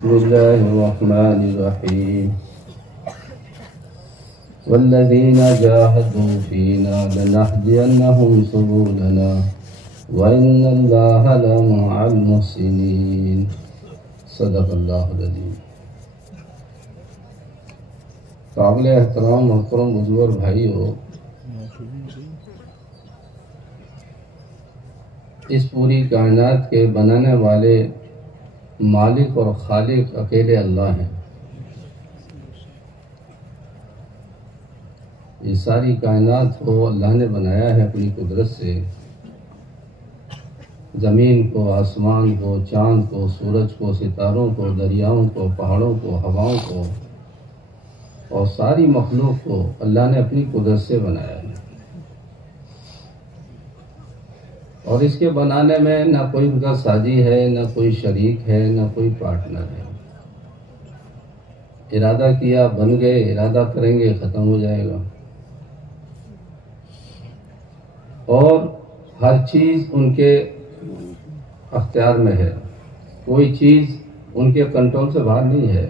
بسم الله الرحمن الرحيم والذين جاهدوا فينا لنهدينهم سبلنا وإن الله لمع المحسنين صدق اللہ العظیم۔ قابل احترام محترم بزرگ بھائیو، اس پوری کائنات کے بنانے والے مالک اور خالق اکیلے اللہ ہیں۔ یہ ساری کائنات کو اللہ نے بنایا ہے اپنی قدرت سے، زمین کو، آسمان کو، چاند کو، سورج کو، ستاروں کو، دریاؤں کو، پہاڑوں کو، ہواؤں کو اور ساری مخلوق کو اللہ نے اپنی قدرت سے بنایا ہے۔ اور اس کے بنانے میں نہ کوئی ان کا ساجی ہے، نہ کوئی شریک ہے، نہ کوئی پارٹنر ہے۔ ارادہ کیا بن گئے، ارادہ کریں گے ختم ہو جائے گا۔ اور ہر چیز ان کے اختیار میں ہے، کوئی چیز ان کے کنٹرول سے باہر نہیں ہے۔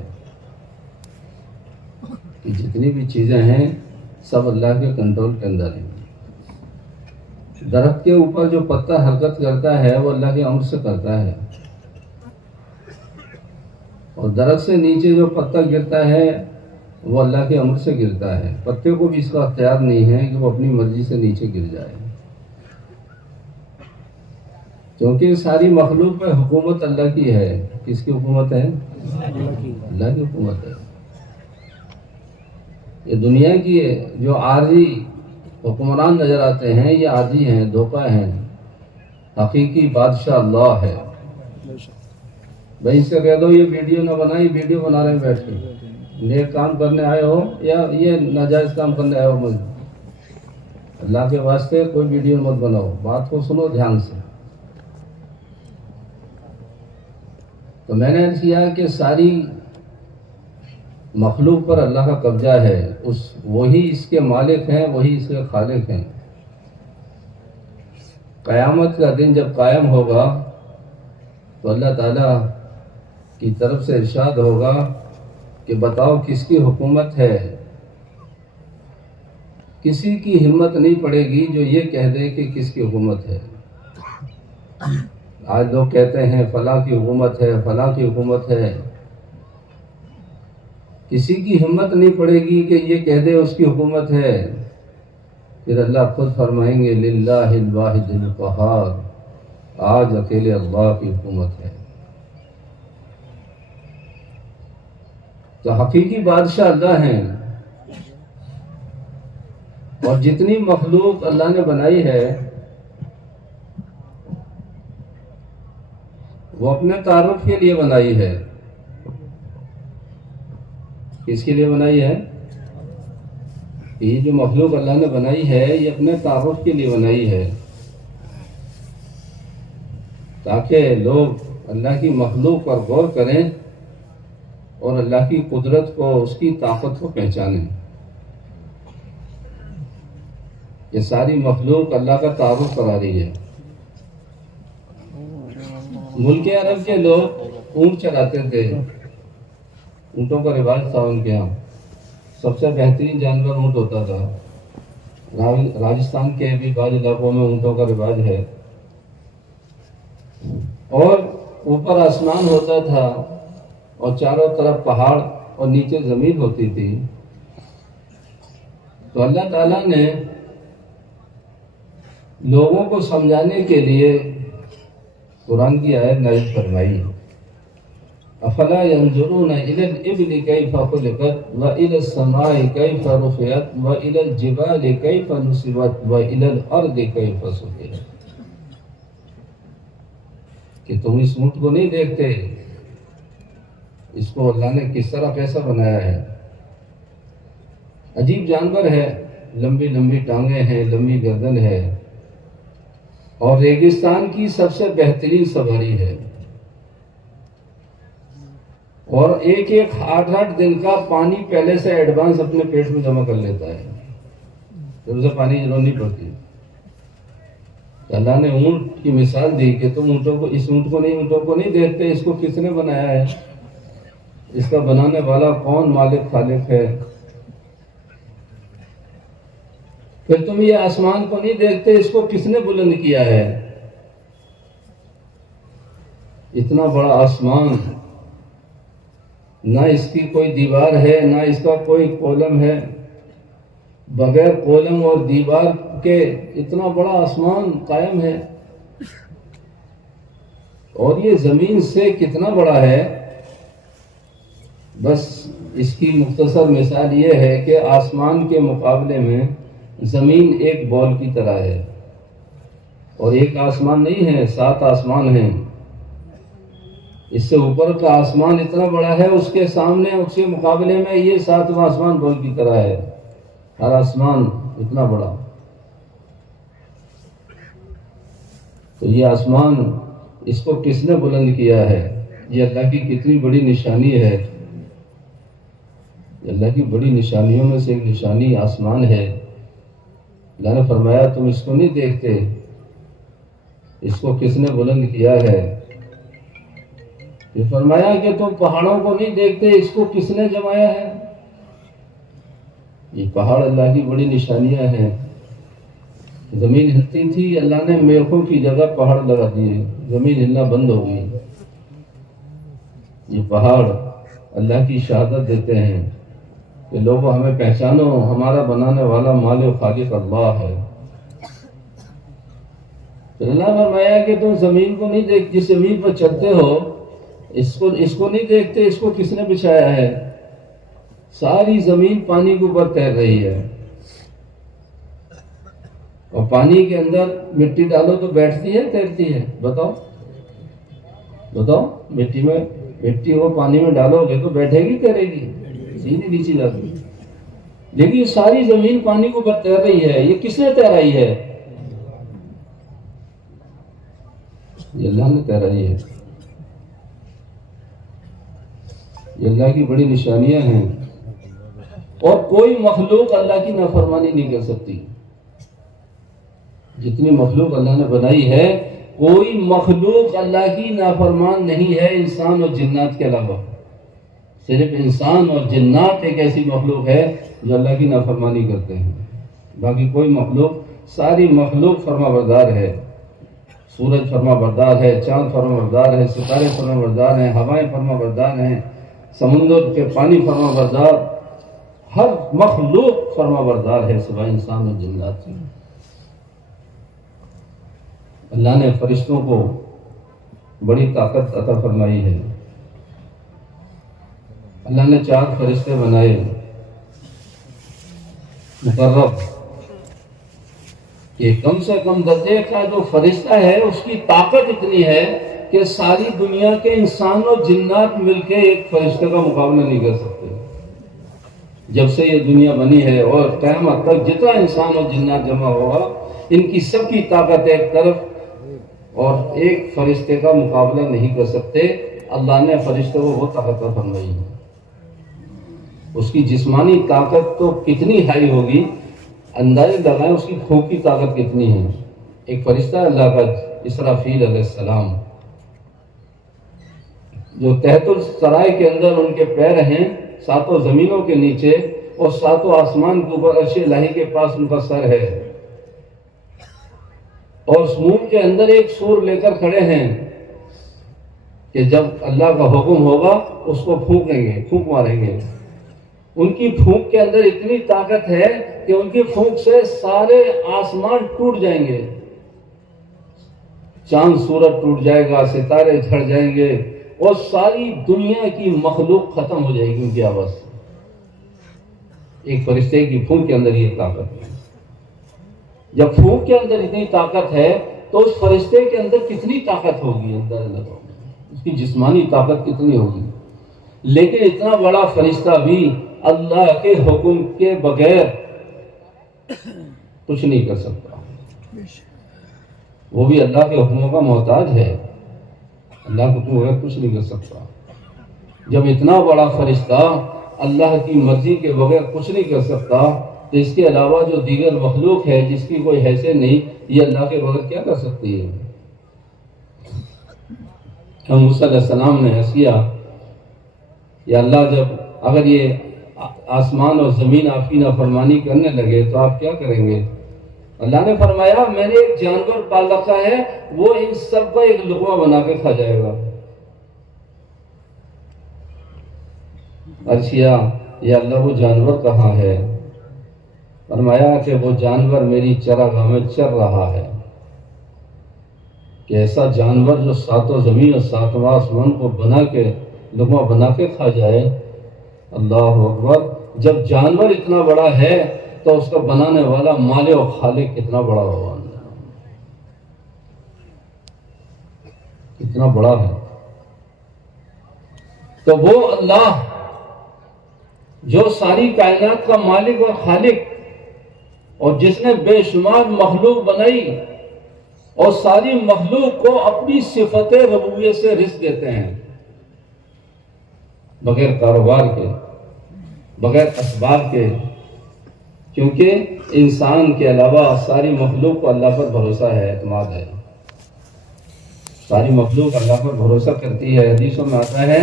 کہ جتنی بھی چیزیں ہیں سب اللہ کے کنٹرول کے اندر ہیں۔ درخت کے اوپر جو پتا حرکت کرتا ہے وہ اللہ کے امر سے کرتا ہے، اور درخت سے نیچے جو پتا گرتا ہے وہ اللہ کے امر سے گرتا ہے۔ پتے کو بھی اس کا اختیار نہیں ہے کہ وہ اپنی مرضی سے نیچے گر جائے، کیونکہ ساری مخلوق پہ حکومت اللہ کی ہے۔ کس کی حکومت ہے؟ اللہ کی حکومت ہے۔ یہ دنیا کی جو عارضی حکمران نظر آتے ہیں یہ عارضی ہیں، دھوکہ ہیں۔ حقیقی بادشاہ اللہ ہے۔ بھائی اس سے کہہ دو یہ ویڈیو نہ بنائی، ویڈیو بنا رہے ہیں بیٹھ کے، نیک کام کرنے آئے ہو یا یہ ناجائز کام کرنے آئے ہو، مجھے اللہ کے واسطے کوئی ویڈیو مت بناؤ، بات کو سنو دھیان سے۔ تو میں نے کیا کہ ساری مخلوق پر اللہ کا قبضہ ہے، وہی اس کے مالک ہیں، وہی اس کے خالق ہیں۔ قیامت کا دن جب قائم ہوگا تو اللہ تعالیٰ کی طرف سے ارشاد ہوگا کہ بتاؤ کس کی حکومت ہے۔ کسی کی ہمت نہیں پڑے گی جو یہ کہہ دے کہ کس کی حکومت ہے۔ آج لوگ کہتے ہیں فلاں کی حکومت ہے، فلاں کی حکومت ہے۔ کسی کی ہمت نہیں پڑے گی کہ یہ کہہ دے اس کی حکومت ہے۔ پھر اللہ خود فرمائیں گے للہ الواحد القہار، آج اکیلے اللہ کی حکومت ہے۔ تو حقیقی بادشاہ اللہ ہیں، اور جتنی مخلوق اللہ نے بنائی ہے وہ اپنے تعارف کے لیے بنائی ہے۔ کس کے لیے بنائی ہے؟ یہ جو مخلوق اللہ نے بنائی ہے یہ اپنے تعارف کے لیے بنائی ہے، تاکہ لوگ اللہ کی مخلوق پر غور کریں اور اللہ کی قدرت کو، اس کی طاقت کو پہچانیں۔ یہ ساری مخلوق اللہ کا تعارف کرا رہی ہے۔ ملک عرب کے لوگ اونٹ چلاتے تھے، اونٹوں کا رواج تھا ان کے ہاں، سب سے بہترین جانور اونٹ ہوتا تھا۔ راجستھان کے بھی بعض علاقوں میں اونٹوں کا رواج ہے، اور اوپر آسمان ہوتا تھا اور چاروں طرف پہاڑ اور نیچے زمین ہوتی تھی۔ تو اللہ تعالیٰ نے لوگوں کو سمجھانے کے لیے قرآن کی آیت نازل فرمائی، افلا ينظرون الى الابل كيف خلقت والى السماء كيف رفعت والى الجبال كيف نصبت والى الارض كيف سطحت۔ کہ تم اس اونٹ کو نہیں دیکھتے، اس کو اللہ نے کس طرح کیسا بنایا ہے۔ عجیب جانور ہے، لمبی لمبی ٹانگیں ہیں، لمبی گردن ہے، اور ریگستان کی سب سے بہترین سواری ہے، اور ایک 8 دن کا پانی پہلے سے ایڈوانس اپنے پیٹ میں جمع کر لیتا ہے، پھر اسے پانی کی ضرورت نہیں پڑتی۔ اللہ نے اونٹ کی مثال دی کہ تم اونٹوں کو، اس اونٹ کو نہیں دیکھتے، اس کو کس نے بنایا ہے؟ اس کا بنانے والا کون مالک خالق ہے؟ پھر تم یہ آسمان کو نہیں دیکھتے، اس کو کس نے بلند کیا ہے؟ اتنا بڑا آسمان، نہ اس کی کوئی دیوار ہے نہ اس کا کوئی کولم ہے، بغیر کولم اور دیوار کے اتنا بڑا آسمان قائم ہے، اور یہ زمین سے کتنا بڑا ہے؟ بس اس کی مختصر مثال یہ ہے کہ آسمان کے مقابلے میں زمین ایک بال کی طرح ہے، اور ایک آسمان نہیں ہے، 7 آسمان ہیں۔ اس سے اوپر کا آسمان اتنا بڑا ہے، اس کے سامنے اس کے مقابلے میں یہ 7واں آسمان بال کی طرح ہے، ہر آسمان اتنا بڑا۔ تو یہ آسمان، اس کو کس نے بلند کیا ہے؟ یہ اللہ کی کتنی بڑی نشانی ہے۔ اللہ کی بڑی نشانیوں میں سے ایک نشانی آسمان ہے۔ اللہ نے فرمایا تم اس کو نہیں دیکھتے، اس کو کس نے بلند کیا ہے؟ یہ فرمایا کہ تم پہاڑوں کو نہیں دیکھتے، اس کو کس نے جمایا ہے؟ یہ پہاڑ اللہ کی بڑی نشانیاں ہیں۔ زمین ہلتی تھی، اللہ نے میخوں کی جگہ پہاڑ لگا دیے، زمین ہلنا بند ہو گئی۔ یہ پہاڑ اللہ کی شہادت دیتے ہیں کہ لوگوں ہمیں پہچانو، ہمارا بنانے والا مالک و خالق اللہ ہے۔ تو اللہ نے فرمایا کہ تم زمین کو نہیں دیکھ، جس زمین پر چلتے ہو اس کو نہیں دیکھتے، اس کو کس نے بچھایا ہے؟ ساری زمین پانی کے اوپر تیر رہی ہے، اور پانی کے اندر مٹی ڈالو تو بیٹھتی ہے تیرتی ہے؟ بتاؤ مٹی وہ پانی میں ڈالو گے تو بیٹھے گی تیرے گی؟ سیدھی نیچے جاتی۔ لیکن یہ ساری زمین پانی کے اوپر تیر رہی ہے، یہ کس نے تیرائی ہے؟ یہ اللہ نے تیرائی ہے۔ یہ اللہ کی بڑی نشانیاں ہیں، اور کوئی مخلوق اللہ کی نافرمانی نہیں کر سکتی۔ جتنی مخلوق اللہ نے بنائی ہے، کوئی مخلوق اللہ کی نافرمان نہیں ہے انسان اور جنات کے علاوہ۔ صرف انسان اور جنات ایک ایسی مخلوق ہے جو اللہ کی نافرمانی کرتے ہیں، باقی کوئی مخلوق، ساری مخلوق فرما بردار ہے۔ سورج فرما بردار ہے، چاند فرما بردار ہے، ستارے فرما بردار ہیں، ہوائیں فرما بردار ہیں، سمندر کے پانی فرما بردار، ہر مخلوق فرما بردار ہے سوائے انسان اور جنات سے۔ اللہ نے فرشتوں کو بڑی طاقت عطا فرمائی ہے۔ اللہ نے 4 فرشتے بنائے مقرب، کہ کم سے کم درجے کا جو فرشتہ ہے اس کی طاقت اتنی ہے کہ ساری دنیا کے انسان اور جنات مل کے ایک فرشتے کا مقابلہ نہیں کر سکتے۔ جب سے یہ دنیا بنی ہے اور قیامت تک جتنا انسان اور جنات جمع ہوگا، ان کی سب کی طاقت ایک طرف، اور ایک فرشتے کا مقابلہ نہیں کر سکتے۔ اللہ نے فرشتے کو وہ طاقت فرمائی ہے۔ اس کی جسمانی طاقت تو کتنی ہائی ہوگی، اندازے لگائیں اس کی پھونک کی طاقت کتنی ہے۔ ایک فرشتہ اللہ کا اسرافیل علیہ السلام، جو تحت السرائے کے اندر ان کے پیر ہیں، 7 زمینوں کے نیچے اور 7 آسمان کے اوپر عرش الہی کے پاس ان کا سر ہے، اور اس منہ کے اندر ایک سور لے کر کھڑے ہیں کہ جب اللہ کا حکم ہوگا اس کو پھونکیں گے، پھونک ماریں گے۔ ان کی پھونک کے اندر اتنی طاقت ہے کہ ان کی پھونک سے سارے آسمان ٹوٹ جائیں گے، چاند سورج ٹوٹ جائے گا، ستارے جھڑ جائیں گے، اور ساری دنیا کی مخلوق ختم ہو جائے گی ان کی آواز سے۔ ایک فرشتے کی پھونک کے اندر یہ طاقت ہے۔ جب پھونک کے اندر اتنی طاقت ہے تو اس فرشتے کے اندر کتنی طاقت ہوگی، اندر اس کی جسمانی طاقت کتنی ہوگی۔ لیکن اتنا بڑا فرشتہ بھی اللہ کے حکم کے بغیر کچھ نہیں کر سکتا، وہ بھی اللہ کے حکموں کا محتاج ہے، اللہ کے حکم بغیر کچھ نہیں کر سکتا۔ جب اتنا بڑا فرشتہ اللہ کی مرضی کے بغیر کچھ نہیں کر سکتا، تو اس کے علاوہ جو دیگر مخلوق ہے جس کی کوئی حیثیت نہیں، یہ اللہ کے بغیر کیا کر سکتی ہے؟ موسیٰ علیہ السلام نے عرض کیا یا اللہ جب اگر یہ آسمان اور زمین آپ کی نافرمانی کرنے لگے تو آپ کیا کریں گے؟ اللہ نے فرمایا میں نے ایک جانور پال رکھا ہے، وہ ان سب کا ایک لقمہ بنا کے کھا جائے گا۔ ارشیا یا اللہ وہ جانور کہاں ہے؟ فرمایا کہ وہ جانور میری چراگاہ میں چر رہا ہے۔ کہ ایسا جانور جو ساتوں زمین اور ساتواں آسمان کو بنا کے لقمہ بنا کے کھا جائے، اللہ اکبر۔ جب جانور اتنا بڑا ہے تو اس کا بنانے والا مالک و خالق کتنا بڑا ہوگا، کتنا بڑا ہے۔ تو وہ اللہ جو ساری کائنات کا مالک اور خالق، اور جس نے بے شمار مخلوق بنائی اور ساری مخلوق کو اپنی صفت ربوبیت سے رزق دیتے ہیں، بغیر کاروبار کے، بغیر اسباب کے، کیونکہ انسان کے علاوہ ساری مخلوق کو اللہ پر بھروسہ ہے، اعتماد ہے۔ ساری مخلوق اللہ پر بھروسہ کرتی ہے۔ حدیثوں میں آتا ہے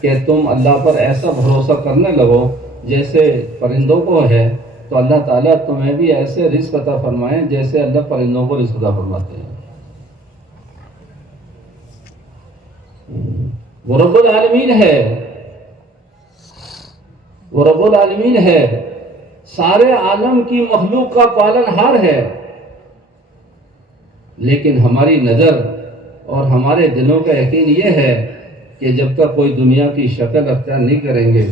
کہ تم اللہ پر ایسا بھروسہ کرنے لگو جیسے پرندوں کو ہے، تو اللہ تعالیٰ تمہیں بھی ایسے رزق عطا فرمائیں جیسے اللہ پرندوں کو رزق عطا فرماتے ہیں۔ وہ رب العالمین ہے، وہ رب العالمین ہے، سارے عالم کی مخلوق کا پالن ہار ہے۔ لیکن ہماری نظر اور ہمارے دلوں کا یقین یہ ہے کہ جب تک کوئی دنیا کی شکل اختیار نہیں کریں گے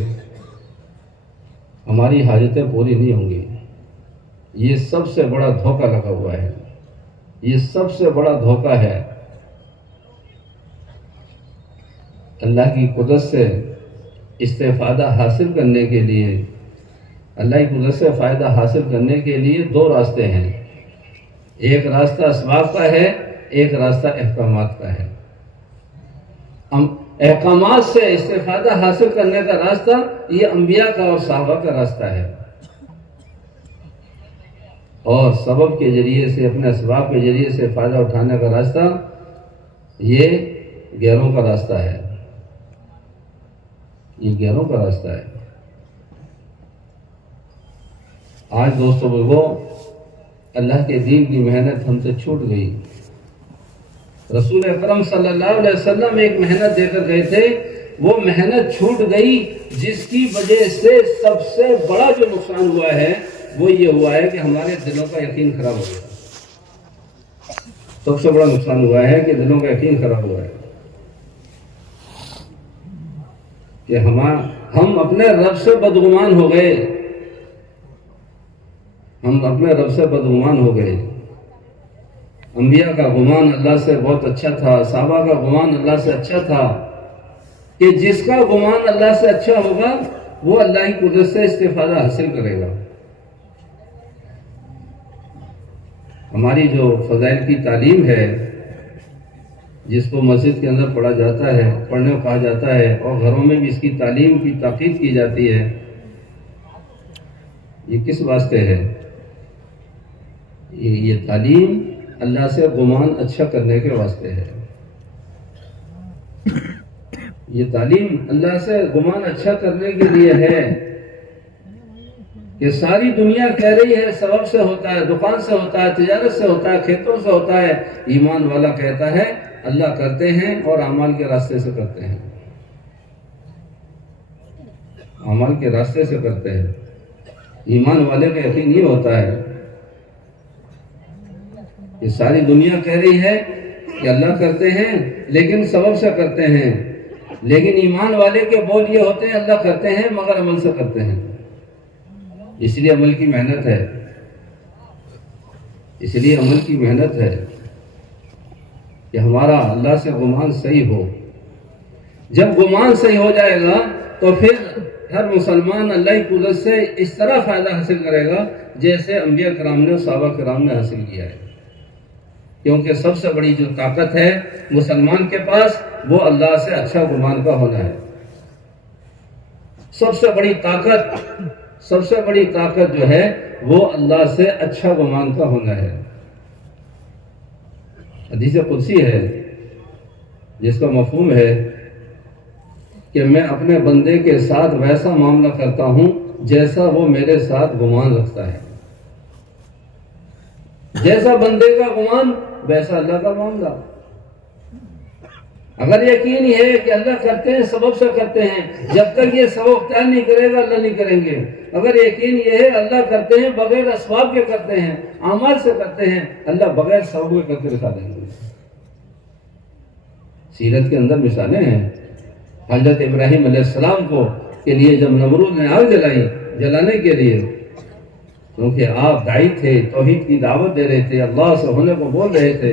ہماری حاجتیں پوری نہیں ہوں گی۔ یہ سب سے بڑا دھوکہ لگا ہوا ہے، یہ سب سے بڑا دھوکہ ہے۔ اللہ کی قدرت سے استفادہ حاصل کرنے کے لیے، اللہ کی قدرت سے فائدہ حاصل کرنے کے لیے دو راستے ہیں، ایک راستہ اسباب کا ہے، ایک راستہ احکامات کا ہے۔ احکامات سے استفادہ حاصل کرنے کا راستہ یہ انبیاء کا اور صحابہ کا راستہ ہے، اور سبب کے ذریعے سے، اپنے اسباب کے ذریعے سے فائدہ اٹھانے کا راستہ یہ غیروں کا راستہ ہے، یہ غیروں کا راستہ ہے۔ آج دوستو بزرگو، اللہ کے دین کی محنت ہم سے چھوٹ گئی۔ رسول اکرم صلی اللہ علیہ وسلم ایک محنت دے کر گئے تھے، وہ محنت چھوٹ گئی، جس کی وجہ سے سب سے بڑا جو نقصان ہوا ہے وہ یہ ہوا ہے کہ ہمارے دلوں کا یقین خراب ہو گیا۔ سب سے بڑا نقصان ہوا ہے کہ دلوں کا یقین خراب ہوا ہے، کہ ہم اپنے رب سے بدگمان ہو گئے، ہم اپنے رب سے بدگمان ہو گئے۔ انبیاء کا گمان اللہ سے بہت اچھا تھا، صحابہ کا گمان اللہ سے اچھا تھا، کہ جس کا گمان اللہ سے اچھا ہوگا وہ اللہ کی قدرت سے استفادہ حاصل کرے گا۔ ہماری جو فضائل کی تعلیم ہے، جس کو مسجد کے اندر پڑھا جاتا ہے، پڑھنے کو کہا جاتا ہے، اور گھروں میں بھی اس کی تعلیم کی تاکید کی جاتی ہے، یہ کس واسطے ہے؟ یہ تعلیم اللہ سے گمان اچھا کرنے کے واسطے ہے۔ یہ تعلیم اللہ سے گمان اچھا کرنے کے لیے ہے، کہ ساری دنیا کہہ رہی ہے سبب سے ہوتا ہے، دکان سے ہوتا ہے، تجارت سے ہوتا ہے، کھیتوں سے ہوتا ہے، ایمان والا کہتا ہے اللہ کرتے ہیں اور اعمال کے راستے سے کرتے ہیں، اعمال کے راستے سے کرتے ہیں۔ ایمان والے کا یقین یہ ہوتا ہے کہ ساری دنیا کہہ رہی ہے کہ اللہ کرتے ہیں لیکن سبب سے کرتے ہیں، لیکن ایمان والے کے بول یہ ہوتے ہیں اللہ کرتے ہیں مگر عمل سے کرتے ہیں۔ اس لیے عمل کی محنت ہے، اس لیے عمل کی محنت ہے کہ ہمارا اللہ سے گمان صحیح ہو۔ جب گمان صحیح ہو جائے گا تو پھر ہر مسلمان اللہ کی قدرت سے اس طرح فائدہ حاصل کرے گا جیسے انبیاء کرام نے اور صحابہ کرام نے حاصل کیا ہے، کیونکہ سب سے بڑی جو طاقت ہے مسلمان کے پاس وہ اللہ سے اچھا گمان کا ہونا ہے۔ سب سے بڑی طاقت جو ہے وہ اللہ سے اچھا گمان کا ہونا ہے۔ حدیث قدسی ہے جس کا مفہوم ہے کہ میں اپنے بندے کے ساتھ ویسا معاملہ کرتا ہوں جیسا وہ میرے ساتھ گمان رکھتا ہے. جیسا بندے کا گمان ویسا اللہ کا معاملہ. اگر یقین ہے کہ اللہ کرتے ہیں سبب سے کرتے ہیں، جب تک یہ سبب اختیار نہیں کرے گا اللہ نہیں کریں گے. اگر یقین یہ ہے اللہ کرتے ہیں بغیر اسباب کے کرتے ہیں، اعمال سے کرتے ہیں، اللہ بغیر سبب کے کر کے دکھا دیں گے. سیرت کے اندر مثالیں ہیں. حضرت ابراہیم علیہ السلام کو کے لیے جب نمرود نے آگ جلائی جلانے کے لیے، کیونکہ آپ داعی تھے، توحید کی دعوت دے رہے تھے، اللہ سے ہونے کو بول رہے تھے،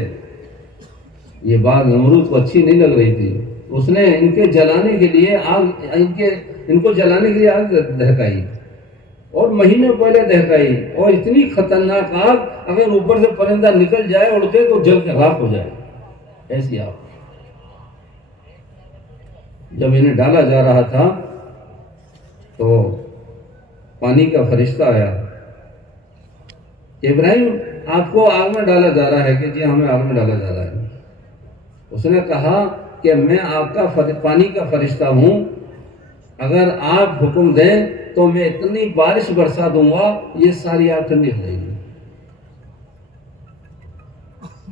یہ بات نمرود کو اچھی نہیں لگ رہی تھی. اس نے ان کے جلانے کے لیے ان کو جلانے کے لیے آگ دہکائی، اور مہینے پہلے دہکائی. اور اتنی خطرناک آگ، اگر اوپر سے پرندہ نکل جائے اڑ کے تو جل کے راکھ ہو جائے، ایسی آگ. جب انہیں ڈالا جا رہا تھا تو پانی کا فرشتہ آیا. ابراہیم آپ کو آگ میں ڈالا جا رہا ہے کہ جی ہمیں آگ میں ڈالا جا رہا ہے. اس نے کہا کہ میں آپ کا پانی کا فرشتہ ہوں، اگر آپ حکم دیں تو میں اتنی بارش برسا دوں گا یہ ساری آگ ٹھنڈی ہو جائے گی.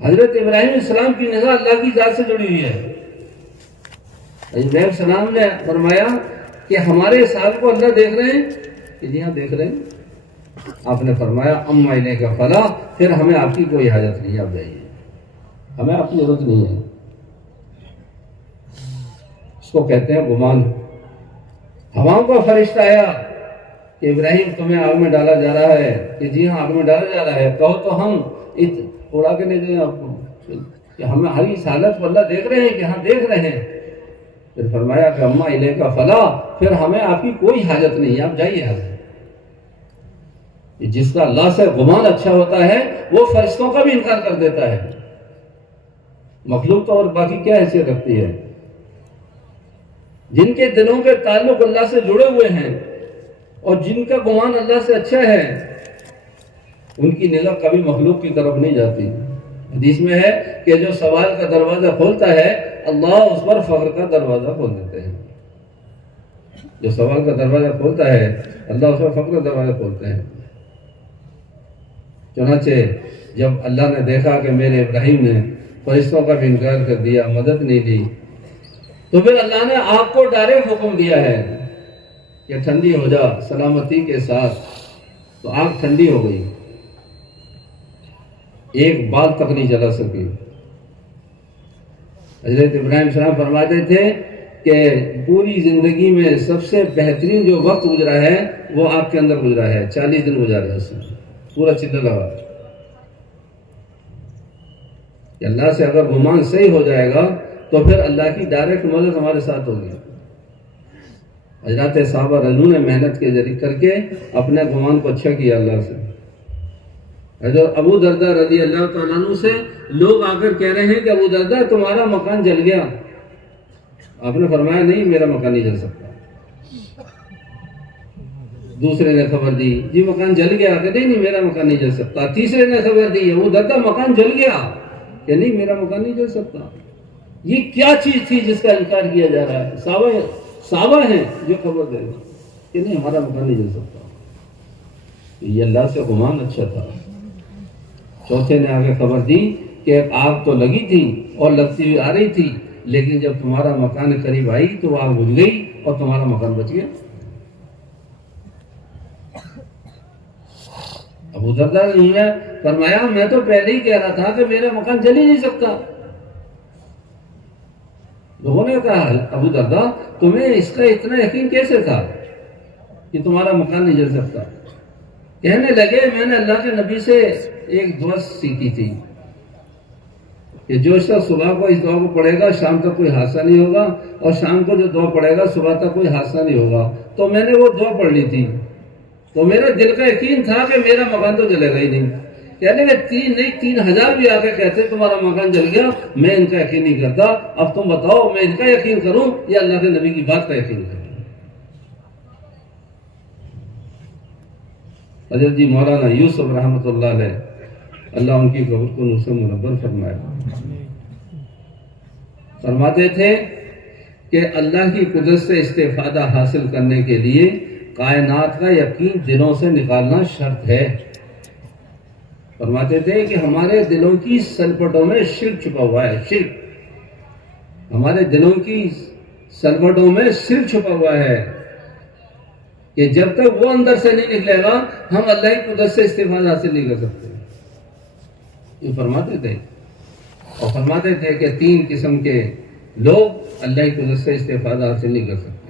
حضرت ابراہیم علیہ السلام کی نگاہ اللہ کی ذات سے جڑی ہوئی ہے. ابراہیم علیہ السلام نے فرمایا کہ ہمارے ساتھ کو اللہ دیکھ رہے ہیں کہ جی ہاں دیکھ رہے ہیں. آپ نے فرمایا اما الیک فلا، پھر ہمیں آپ کی کوئی حاجت نہیں، آپ جائیے، ہمیں آپ کی ضرورت نہیں ہے. اس کو کہتے ہیں گمان. ہواؤں کا فرشتہ آیا کہ ابراہیم تمہیں آگ میں ڈالا جا رہا ہے کہ جی ہاں آگ میں ڈالا جا رہا ہے، کہو تو ہم اڑا کے لے جائیں آپ کو، کہ ہمیں ہر اس حالت کو اللہ دیکھ رہے ہیں کہ ہاں دیکھ رہے ہیں. پھر فرمایا کہ اما الیک فلا، پھر ہمیں آپ کی کوئی حاجت نہیں، آپ جائیے. حاضر جس کا اللہ سے گمان اچھا ہوتا ہے وہ فرشتوں کا بھی انکار کر دیتا ہے. مخلوق تو اور باقی کیا حیثیت رکھتی ہے؟ جن کے دلوں کے تعلق اللہ سے جڑے ہوئے ہیں اور جن کا گمان اللہ سے اچھا ہے، ان کی نگاہ کبھی مخلوق کی طرف نہیں جاتی. حدیث میں ہے کہ جو سوال کا دروازہ کھولتا ہے اللہ اس پر فخر کا دروازہ کھول دیتے ہیں. جو سوال کا دروازہ کھولتا ہے اللہ اس پر فخر کا دروازہ کھولتے ہیں. چنانچہ جب اللہ نے دیکھا کہ میرے ابراہیم نے فرشتوں کا بھی انکار کر دیا، مدد نہیں دی، تو پھر اللہ نے آگ کو ڈائریکٹ حکم دیا ہے کہ ٹھنڈی ہو جا سلامتی کے ساتھ. تو آگ ٹھنڈی ہو گئی، ایک بال تک نہیں جلا سکی. حضرت ابراہیم السلام فرماتے تھے کہ پوری زندگی میں سب سے بہترین جو وقت گزرا ہے وہ آگ کے اندر گزرا ہے. 40 دن گزارے اس میں، پورا چلا لگا. کہ اللہ سے اگر گمان صحیح ہو جائے گا تو پھر اللہ کی ڈائریکٹ مدد ہمارے ساتھ ہوگی. حضرات صحابہ رضو نے محنت کے ذریعے کر کے اپنے گمان کو اچھا کیا اللہ سے. حضرت ابو دردہ رضی اللہ تعالیٰ عنہ سے لوگ آ کر کہہ رہے ہیں کہ ابو دردہ تمہارا مکان جل گیا. آپ نے فرمایا نہیں میرا مکان نہیں جل سکتا. دوسرے نے خبر دی جی مکان جل گیا، کہ نہیں میرا مکان نہیں جل سکتا. تیسرے نے خبر دی ابو دردہ مکان جل گیا، کہ نہیں میرا مکان نہیں جل سکتا. یہ کیا چیز تھی جس کا انکار کیا جا رہا ہے؟ صحابہ ہیں جو خبر دے رہے کہ نہیں ہمارا مکان نہیں جل سکتا. یہ اللہ سے گمان اچھا تھا. چوتھے نے آگے خبر دی کہ آگ تو لگی تھی اور لگتی ہوئی آ رہی تھی، لیکن جب تمہارا مکان قریب آئی تو آگ بجھ گئی اور تمہارا مکان بچ گیا. ابو دردہ نے فرمایا میں تو پہلے ہی کہہ رہا تھا کہ میرا مکان جل ہی نہیں سکتا. لوگوں نے کہا ابو دردہ تمہیں اس کا اتنا یقین کیسے تھا کہ تمہارا مکان نہیں جل سکتا؟ کہنے لگے میں نے اللہ کے نبی سے ایک دعا سیکھی تھی کہ جو شخص صبح کو اس دعا کو پڑھے گا شام تک کوئی حادثہ نہیں ہوگا، اور شام کو جو دعا پڑھے گا صبح تک کوئی حادثہ نہیں ہوگا. تو میں نے وہ دعا پڑھ لی تھی، تو میرا دل کا یقین تھا کہ میرا مکان تو جلے گا ہی نہیں. کہنے کہ 3,000 بھی آ کے کہتے تمہارا مکان جل گیا، میں ان کا یقین نہیں کرتا. اب تم بتاؤ میں ان کا یقین کروں یا اللہ کے نبی کی بات کا یقین کروں؟ حضرت جی مولانا یوسف رحمۃ اللہ علیہ، اللہ ان کی قبر کو نور سے منور فرمائے، فرماتے تھے کہ اللہ کی قدرت سے استفادہ حاصل کرنے کے لیے کائنات کا یقین دلوں سے نکالنا شرط ہے۔ فرماتے تھے کہ ہمارے دلوں کی سلپٹوں میں شرک چھپا ہوا ہے، شرک، ہمارے دلوں کی سلپٹوں میں شرک چھپا ہوا ہے کہ جب تک وہ اندر سے نہیں نکلے گا ہم اللہ کی قدرت سے استفادہ حاصل نہیں کر سکتے۔ یہ فرماتے تھے، اور فرماتے تھے کہ 3 قسم کے لوگ اللہ کی قدرت سے استفادہ حاصل نہیں کر سکتے۔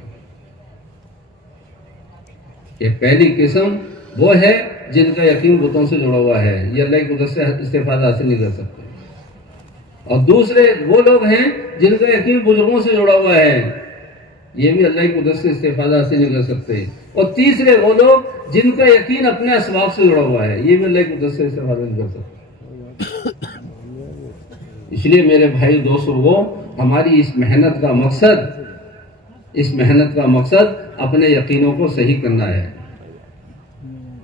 کہ پہلی قسم وہ ہے جن کا یقین بتوں سے جڑا ہوا ہے، یہ اللہ کی قدرت سے استفادہ حاصل نہیں کر سکتے۔ اور دوسرے وہ لوگ ہیں جن کا یقین بزرگوں سے جڑا ہوا ہے، یہ بھی اللہ کی قدرت سے استفادہ حاصل نہیں کر سکتے۔ اور تیسرے وہ لوگ جن کا یقین اپنے اسباب سے جڑا ہوا ہے، یہ بھی اللہ کی قدرت سے استفادہ نہیں کر سکتے۔ اس لیے میرے بھائی دوستو، وہ ہماری اس محنت کا مقصد اپنے یقینوں کو صحیح کرنا ہے،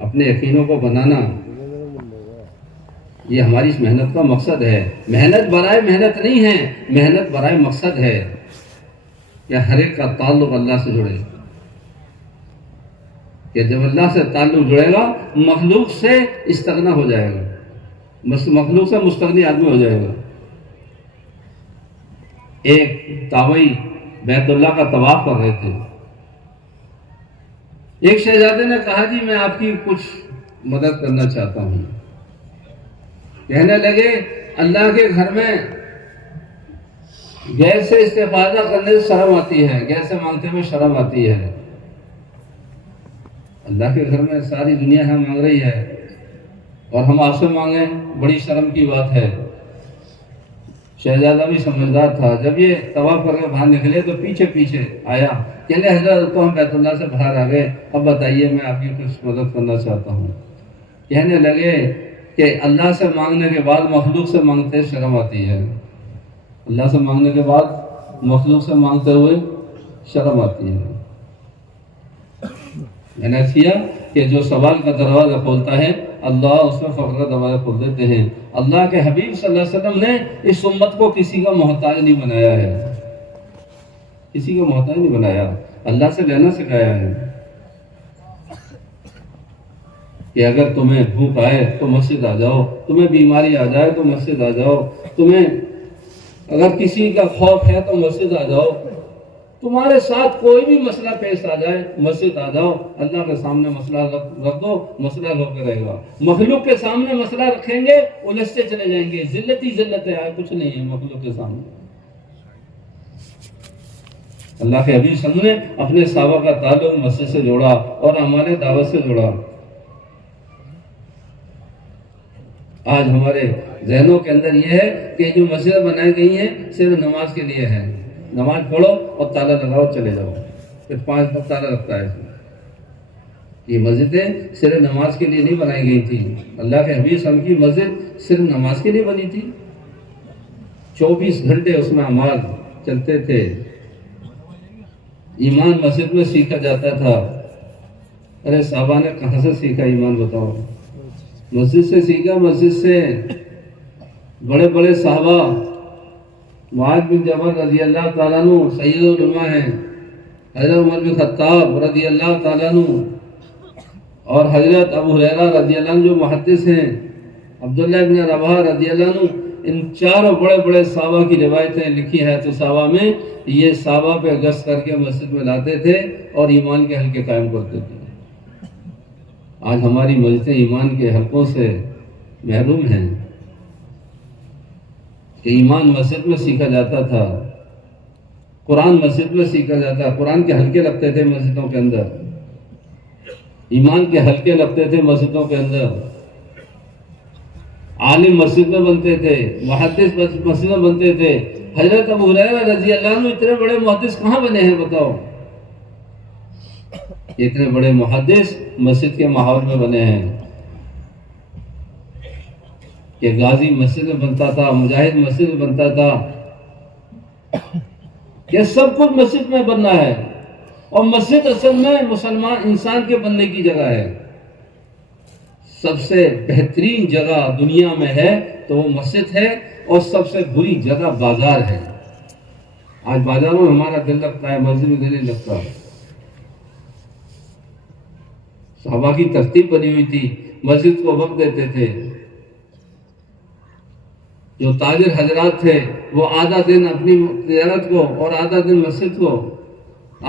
اپنے یقینوں کو بنانا، یہ ہماری اس محنت کا مقصد ہے۔ محنت برائے محنت نہیں ہے، محنت برائے مقصد ہے کہ ہر ایک کا تعلق اللہ سے جڑے، کہ جب اللہ سے تعلق جڑے گا مخلوق سے استغنا ہو جائے گا، مخلوق سے مستغنی آدمی ہو جائے گا۔ ایک تابعی بیت اللہ کا طواف کر رہے تھے، ایک شہزادے نے کہا جی میں آپ کی کچھ مدد کرنا چاہتا ہوں۔ کہنے لگے اللہ کے گھر میں گیس سے استفادہ کرنے سے شرم آتی ہے، گیس سے مانگتے ہوئے شرم آتی ہے، اللہ کے گھر میں ساری دنیا ہم مانگ رہی ہے اور ہم آپ سے مانگیں، بڑی شرم کی بات ہے۔ شہزادہ بھی سمجھدار تھا، جب یہ طواف کر کے باہر نکلے تو پیچھے آیا، کہنے حضرت تو ہم بیت اللہ سے باہر آ گئے، اب بتائیے میں آپ کی کچھ مدد کرنا چاہتا ہوں۔ کہنے لگے کہ اللہ سے مانگنے کے بعد مخلوق سے مانگتے شرم آتی ہے، اللہ سے مانگنے کے بعد مخلوق سے مانگتے ہوئے شرم آتی ہے۔ میں نے کیا کہ جو سوال کا دروازہ کھولتا ہے اللہ اس میں فخر کا دروازہ کھول دیتے ہیں۔ اللہ کے حبیب صلی اللہ علیہ وسلم نے اس امت کو کسی کا محتاج نہیں بنایا ہے، کسی کا محتاج نہیں بنایا، اللہ سے لینا سکھایا ہے کہ اگر تمہیں بھوک آئے تو مسجد آ جاؤ، تمہیں بیماری آ جائے تو مسجد آ جاؤ، تمہیں اگر کسی کا خوف ہے تو مسجد آ جاؤ، تمہارے ساتھ کوئی بھی مسئلہ پیش آ جائے مسجد آ جاؤ، اللہ کے سامنے مسئلہ رکھ دو، مسئلہ ہو کے رہے گا۔ مخلوق کے سامنے مسئلہ رکھیں گے الجھتے چلے جائیں گے، ذلت ہی ذلت ہے، کچھ نہیں ہے مخلوق کے سامنے۔ اللہ کے حبیب صلی اللہ علیہ وسلم نے اپنے صحابہ کا تعلق مسجد سے جوڑا اور ہمارے دعوت سے جوڑا۔ آج ہمارے ذہنوں کے اندر یہ ہے کہ جو مسجد بنائی گئی ہیں صرف نماز کے لیے ہے، نماز پڑھو اور تالا لگاؤ چلے جاؤ، پھر 5 وقت تالا لگتا ہے۔ یہ مسجدیں صرف نماز کے لیے نہیں بنائی گئی تھی، اللہ کے حبیب صلی اللہ علیہ وسلم کی مسجد صرف نماز کے لیے بنی تھی، 24 گھنٹے اس میں اعمال چلتے تھے، ایمان مسجد میں سیکھا جاتا تھا۔ ارے صحابہ نے کہاں سے سیکھا ایمان بتاؤ؟ مسجد سے سیکھا، مسجد سے۔ بڑے بڑے صحابہ، معاذ بن جبل رضی اللہ تعالیٰ عنہ سید العلماء ہیں، حضرت عمر بن خطاب رضی اللہ تعالیٰ عنہ اور حضرت ابو ہریرہ رضی اللہ عنہ جو محدث ہیں، عبداللہ بن رواحہ رضی اللہ عنہ، ان چاروں بڑے بڑے صحابہ کی روایتیں لکھی ہیں تو صحابہ میں یہ صحابہ پہ گشت کر کے مسجد میں لاتے تھے اور ایمان کے حلقے قائم کرتے تھے۔ آج ہماری مسجدیں ایمان کے حلقوں سے محروم ہیں کہ ایمان مسجد میں سیکھا جاتا تھا، قرآن مسجد میں سیکھا جاتا، قرآن کے حلقے لگتے تھے مسجدوں کے اندر، ایمان کے حلقے لگتے تھے مسجدوں کے اندر، عالم مسجد میں بنتے تھے، محدث مسجد میں بنتے تھے۔ حضرت ابو ہریرہ رضی اللہ عنہ اتنے بڑے محدث کہاں بنے ہیں بتاؤ؟ اتنے بڑے محدث مسجد کے ماحول میں بنے ہیں کہ غازی مسجد میں بنتا تھا، مجاہد مسجد میں بنتا تھا، کہ سب کچھ مسجد میں بننا ہے۔ اور مسجد اصل میں مسلمان انسان کے بننے کی جگہ ہے۔ سب سے بہترین جگہ دنیا میں ہے تو وہ مسجد ہے، اور سب سے بری جگہ بازار ہے۔ آج بازاروں میں ہمارا دل لگتا ہے، مسجد میں دل نہیں لگتا۔ صحابہ کی ترتیب بنی ہوئی تھی، مسجد کو وقت دیتے تھے۔ جو تاجر حضرات تھے وہ آدھا دن اپنی تجارت کو اور آدھا دن مسجد کو،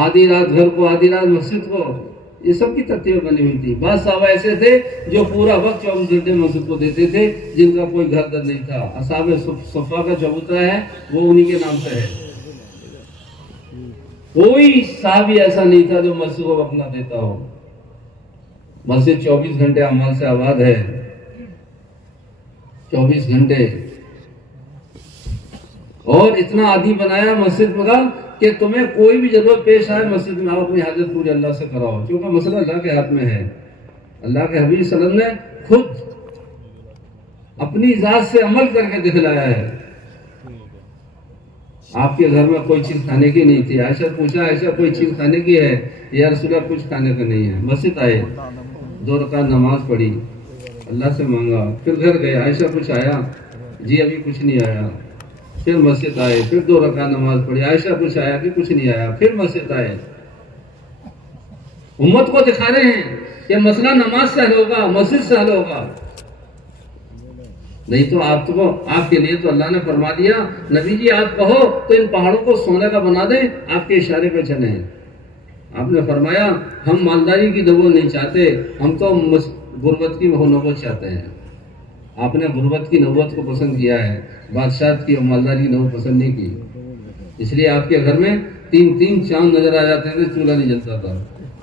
آدھی رات گھر کو آدھی رات مسجد کو، یہ سب کی ترتیب بنی ہوئی تھی۔ بعض صحابہ ایسے تھے جو پورا وقت 24 گھنٹے مسجد کو دیتے تھے، جن کا کوئی گھر در نہیں تھا۔ اصحاب صفہ کا چبوترا ہے وہ انہی کے نام سے ہے۔ کوئی صحابی ایسا نہیں تھا جو مسجد کو وقت نہ دیتا ہو۔ مسجد 24 گھنٹے اعمال سے آباد ہے، 24 گھنٹے، اور اتنا عادی بنایا مسجد کا کہ تمہیں کوئی بھی ضرورت پیش آئے مسجد میں آؤ، اپنی حاجت پوری اللہ سے کراؤ، کیونکہ مسئلہ اللہ کے ہاتھ میں ہے۔ اللہ کے حبیب صلی اللہ علیہ وسلم نے خود اپنی ذات سے عمل کر کے دکھلایا ہے۔ آپ کے گھر میں کوئی چیز کھانے کی نہیں تھی، عائشہ پوچھا عائشہ کوئی چیز کھانے کی ہے؟ یا رسول اللہ کچھ کھانے کا نہیں ہے۔ مسجد آئے، 2 رکعت نماز پڑھی، اللہ سے مانگا، پھر گھر گئے، عائشہ کچھ آیا؟ جی ابھی کچھ نہیں آیا۔ پھر مسجد آئے، پھر 2 رکعت نماز پڑھی، عائشہ کچھ آیا کہ کچھ نہیں آیا، پھر مسجد آئے۔ امت کو دکھا رہے ہیں کہ مسئلہ نماز سے حل ہوگا، مسجد سے حل ہوگا، نہیں تو آپ کے لیے تو اللہ نے فرما دیا، نبی جی آپ کہو تو ان پہاڑوں کو سونے کا بنا دیں، آپ کے اشارے پہ چلیں۔ آپ نے فرمایا ہم مالداری کی نبوت نہیں چاہتے، ہم تو غربت کی نبوت چاہتے ہیں۔ آپ نے غربت کی نبوت کو پسند کیا ہے، بادشاہت کی اور مالداری کی نبوت پسند نہیں کی۔ اس لیے آپ کے گھر میں 3 چاند نظر آ جاتے تھے، چولہا نہیں جلتا تھا۔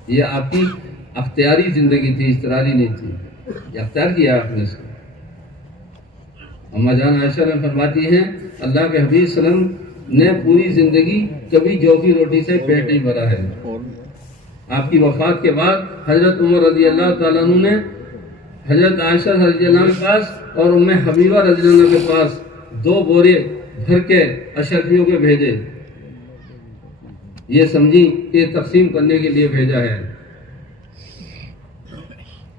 یہ آپ کی اختیاری زندگی تھی، اضطراری نہیں تھی، یہ اختیار کیا آپ نے اس کو۔ اما جان عائشہ نے فرماتی ہیں اللہ کے حبیب صلی اللہ علیہ وسلم نے پوری زندگی کبھی جو کی روٹی سے پیٹ نہیں بھرا ہے۔ آپ کی وفات کے بعد حضرت عمر رضی اللہ تعالیٰ عنہ نے حضرت عائشہ رضی اللہ عنہ کے پاس اور ام حبیبہ رضی اللہ عنہ کے پاس 2 بورے بھر کے اشرفیوں کے بھیجے، یہ سمجھی کہ یہ تقسیم کرنے کے لیے بھیجا ہے۔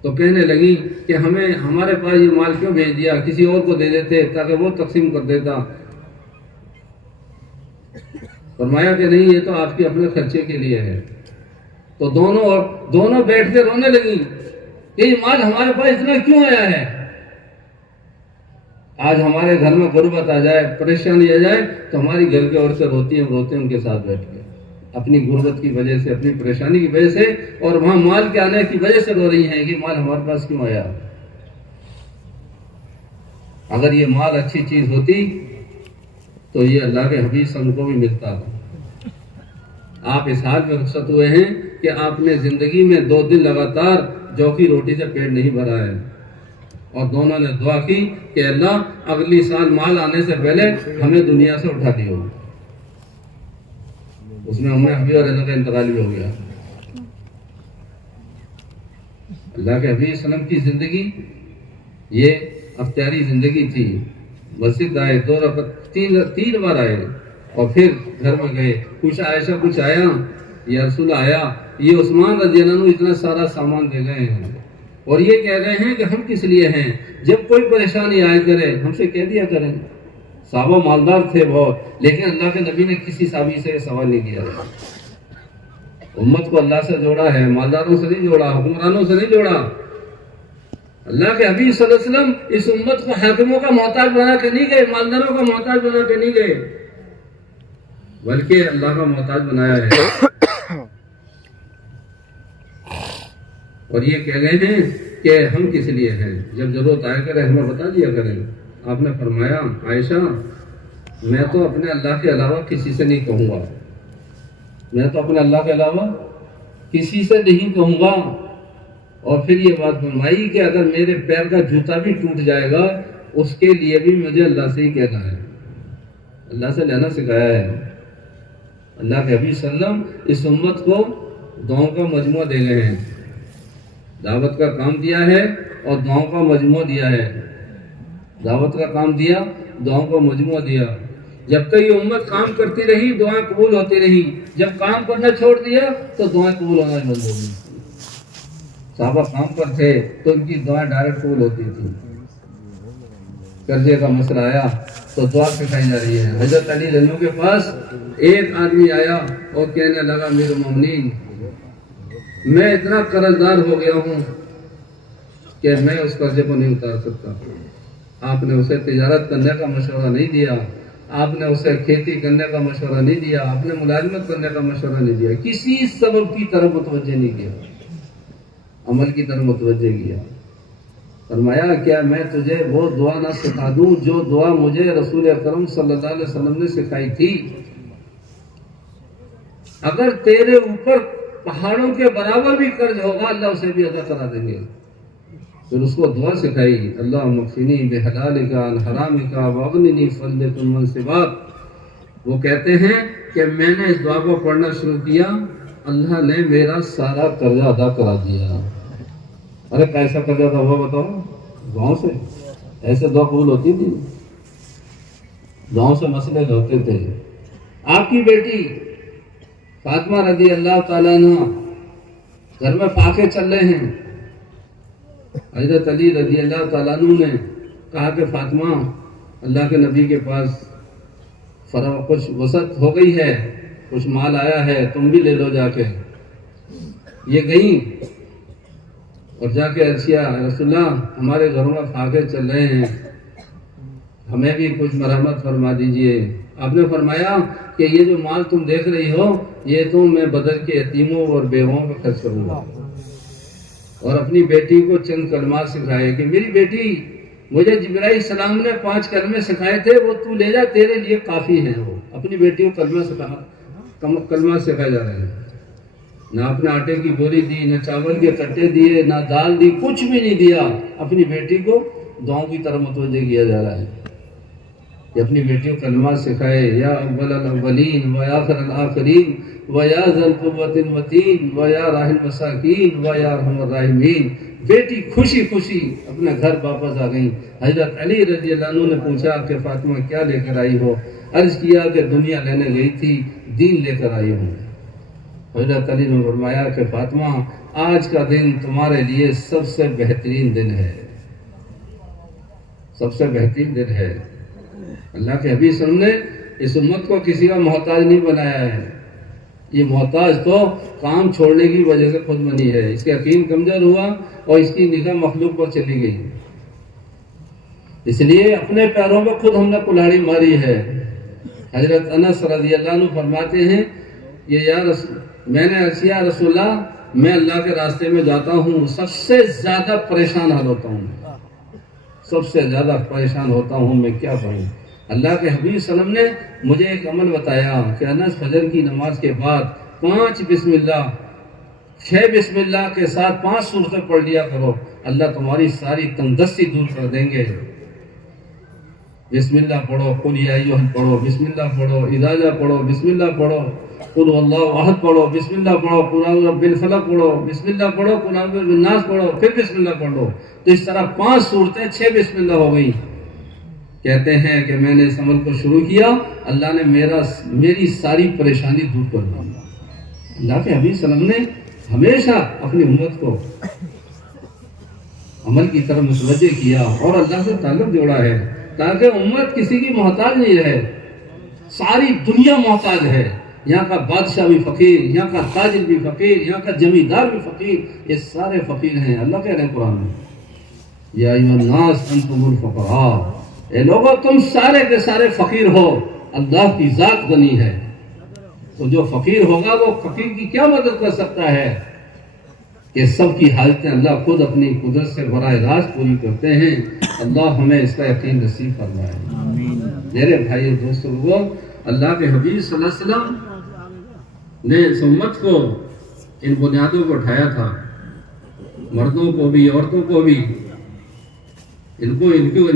تو کہنے لگی کہ ہمارے پاس یہ مال کیوں بھیج دیا، کسی اور کو دے دیتے تاکہ وہ تقسیم کر دیتا۔ فرمایا کہ نہیں، یہ تو آپ کے اپنے خرچے کے لیے ہے۔ تو دونوں بیٹھ کے رونے لگی کہ یہ مال ہمارے پاس اتنا کیوں آیا ہے۔ آج ہمارے گھر میں غربت آ جائے، پریشانی آ جائے تو ہماری گھر کی عورتیں روتی ہیں ان کے ساتھ بیٹھ کے، اپنی غربت کی وجہ سے، اپنی پریشانی کی وجہ سے، اور وہاں مال کے آنے کی وجہ سے رو رہی ہیں کہ مال ہمارے پاس کیوں آیا۔ اگر یہ مال اچھی چیز ہوتی تو یہ اللہ کے حبیب صلی اللہ علیہ وسلم کو بھی ملتا تھا۔ آپ اس حال میں رخصت ہوئے ہیں کہ آپ نے زندگی میں 2 دن لگاتار جو کی روٹی سے پیٹ نہیں بھرا ہے، اور دونوں نے دعا کی کہ اللہ اگلی سال مال آنے سے پہلے ہمیں دنیا سے اٹھا دیو۔ اس میں ام حبیبہ رضی اللہ عنہا کا انتقال بھی ہو گیا۔ اللہ کے حبیب صلی اللہ علیہ وسلم کی زندگی یہ اختیاری زندگی تھی۔ مسجد آئے، 2 رکعت 3 بار آئے، اور پھر گھر میں گئے۔ کچھ عائشہ کچھ آیا، یا رسول آیا، یہ عثمان رضی اللہ عنہ اتنا سارا سامان دے گئے ہیں، اور یہ کہہ رہے ہیں کہ ہم کس لیے ہیں، جب کوئی پریشانی آئے کرے ہم سے کہہ دیا کریں۔ صحابہ مالدار تھے بہت، لیکن اللہ کے نبی نے کسی صحابی سے سوال نہیں کیا۔ امت کو اللہ سے جوڑا ہے، مالداروں سے نہیں جوڑا، حکمرانوں سے نہیں جوڑا۔ اللہ کے حبیب صلی اللہ علیہ وسلم اس امت کو حاکموں کا محتاج بنا کے نہیں گئے، مالداروں کا محتاج بنا کے نہیں گئے، بلکہ اللہ کا محتاج بنایا ہے۔ اور یہ کہہ رہے ہیں کہ ہم کس لیے ہیں، جب ضرورت آئے کرے ہمیں بتا دیا کریں۔ آپ نے فرمایا عائشہ میں تو اپنے اللہ کے علاوہ کسی سے نہیں کہوں گا، میں تو اپنے اللہ کے علاوہ کسی سے نہیں کہوں گا۔ اور پھر یہ بات فرمائی کہ اگر میرے پیر کا جوتا بھی ٹوٹ جائے گا اس کے لیے بھی مجھے اللہ سے ہی کہنا ہے، اللہ سے لینا سکھایا ہے۔ اللہ کے حبیب صلی اللہ علیہ وسلم اس امت کو دعاؤں کا مجموعہ دے گئے ہیں، دعوت کا کام دیا ہے اور دعاؤں کا مجموعہ دیا ہے۔ دعوت کا کام دیا، دعاؤں کا مجموعہ دیا۔ جب تک یہ امت کام کرتی رہی دعائیں قبول ہوتی رہی، جب کام کرنا چھوڑ دیا تو دعائیں قبول ہونا بند ہو گئی۔ صحابہ کام پر تھے تو ان کی دعائیں ڈائریکٹ قبول ہوتی تھی۔ قرضے کا مسئلہ آیا، تو دعا سکھائی جا رہی ہے۔ حضرت علی رضی کے پاس ایک آدمی آیا اور کہنے لگا امیر المومنین میں اتنا قرض دار ہو گیا ہوں کہ میں اس قرضے کو نہیں اتار سکتا۔ آپ نے اسے تجارت کرنے کا مشورہ نہیں دیا، آپ نے اسے کھیتی کرنے کا مشورہ نہیں دیا، آپ نے ملازمت کرنے کا مشورہ نہیں دیا، کسی سبب کی طرف متوجہ نہیں کیا، عمل کی طرف متوجہ کیا۔ فرمایا کیا میں تجھے وہ دعا نہ سکھا دوں جو دعا مجھے رسول اکرم صلی اللہ علیہ وسلم نے سکھائی تھی؟ اگر تیرے اوپر پہاڑوں کے برابر بھی قرض ہوگا اللہ اسے بھی ادا کرا دیں گے۔ پھر اس کو دعا سکھائی، اللہم اکفنی بحلالک عن حرامک واغننی بفضلک عمن سواک۔ وہ کہتے ہیں کہ میں نے اس دعا کو پڑھنا شروع کیا، اللہ نے میرا سارا قرضہ ادا کرا دیا۔ ارے کیسا قرضہ تھا وہ بتاؤ؟ گاؤں سے ایسے دعا قبول ہوتی تھی؟ گاؤں سے مسئلے ہوتے تھے۔ آپ کی بیٹی فاطمہ رضی اللہ تعالیٰ عنہ گھر میں فاقے چل رہے ہیں، حضرت علی رضی اللہ تعالیٰ عنہ نے کہا کہ فاطمہ اللہ کے نبی کے پاس کچھ وسعت ہو گئی ہے، کچھ مال آیا ہے، تم بھی لے لو جا کے۔ یہ گئیں اور جا کے عرض کیا رسول اللہ ہمارے گھروں میں فاقے چل رہے ہیں، ہمیں بھی کچھ مرحمت فرما دیجئے۔ آپ نے فرمایا کہ یہ جو مال تم دیکھ رہی ہو یہ تو میں بدر کے یتیموں اور بیواؤں پہ خرچ کروں گا۔ اور اپنی بیٹی کو چند کلمات سکھائے کہ میری بیٹی مجھے جبرائیل السلام نے 5 کلمے سکھائے تھے، وہ تو لے جا، تیرے لیے کافی ہیں۔ وہ اپنی بیٹی کو کلمات سکھائے جا رہے ہیں۔ نہ اپنے آٹے کی گولی دی، نہ چاول کے کٹے دیے، نہ دال دی، کچھ بھی نہیں دیا۔ اپنی بیٹی کو دعاؤں کی طرف متوجہ کیا جا رہا ہے کہ اپنی بیٹی کو کلمات سکھائے، یا اول الاولین و یا آخر الآخرین و یا ذی القوۃ المتین و یا راحم المساکین و یا ارحم الراحمین۔ بیٹی خوشی خوشی اپنے گھر واپس آ گئیں۔ حضرت علی رضی اللہ عنہ نے پوچھا کہ فاطمہ کیا لے کر آئی ہو؟ عرض کیا کہ دنیا لینے گئی تھی، دین لے کر آئی ہوں۔ حضرت علی نے فرمایا کہ فاطمہ آج کا دن تمہارے لیے سب سے بہترین دن ہے، سب سے بہترین دن ہے۔ اللہ کے حبیب صلی اللہ علیہ وسلم نے اس امت کو کسی کا محتاج نہیں بنایا ہے، یہ محتاج تو کام چھوڑنے کی وجہ سے خود بنی ہے۔ اس کا یقین کمزور ہوا اور اس کی نگاہ مخلوق پر چلی گئی، اس لیے اپنے پیروں پہ خود ہم نے کلاڑی ماری ہے۔ حضرت انس رضی اللہ عنہ فرماتے ہیں میں نے عرض کیا رسول اللہ میں اللہ کے راستے میں جاتا ہوں، سب سے زیادہ پریشان حال ہوتا ہوں، سب سے زیادہ پریشان ہوتا ہوں، میں کیا کروں؟ اللہ کے حبیب صلی اللہ علیہ وسلم نے مجھے ایک عمل بتایا کہ انس فجر کی نماز کے بعد 5 بسم اللہ 6 بسم اللہ کے ساتھ 5 سورتیں پڑھ لیا کرو، اللہ تمہاری ساری تندرستی دور کر دیں گے۔ بسم اللہ پڑھو، قل یا ایھا پڑھو، بسم اللہ پڑھو، اذا جاء پڑھو، بسم اللہ پڑھو، قل واللہ احد پڑھو، بسم اللہ پڑھو، قل اعوذ برب الفلق پڑھو، بسم اللہ پڑھو، قل اعوذ برب الناس پڑھو، پھر بسم اللہ پڑھو۔ تو اس طرح 5 صورتیں 6 بسم اللہ ہو گئی۔ کہتے ہیں کہ میں نے اس عمل کو شروع کیا، اللہ نے میری ساری پریشانی دور کر دی۔ اللہ کے حبیب صلی اللہ علیہ وسلم نے ہمیشہ اپنی امت کو عمل کی طرف متوجہ کیا اور اللہ سے تعلق جوڑا ہے تاکہ امت کسی کی محتاج نہیں رہے۔ ساری دنیا محتاج ہے، یہاں کا بادشاہ بھی فقیر، یہاں کا تاجر بھی فقیر، یہاں کا زمیندار بھی فقیر، یہ سارے فقیر ہیں۔ اللہ کہہ رہے ہیں قرآن میں یا ایھا الناس انتم الفقراء، اے لوگو تم سارے کے سارے فقیر ہو، اللہ کی ذات غنی ہے۔ تو جو فقیر ہوگا وہ فقیر کی کیا مدد کر سکتا ہے؟ کہ سب کی حالتیں اللہ خود اپنی قدرت سے براہ راست پوری کرتے ہیں۔ اللہ ہمیں اس کا یقین نصیب فرمائے۔ میرے بھائی اور دوستو، اللہ کے حبیب صلی اللہ علیہ وسلم نے اس امت کو ان بنیادوں کو اٹھایا تھا، مردوں کو بھی عورتوں کو بھی، ان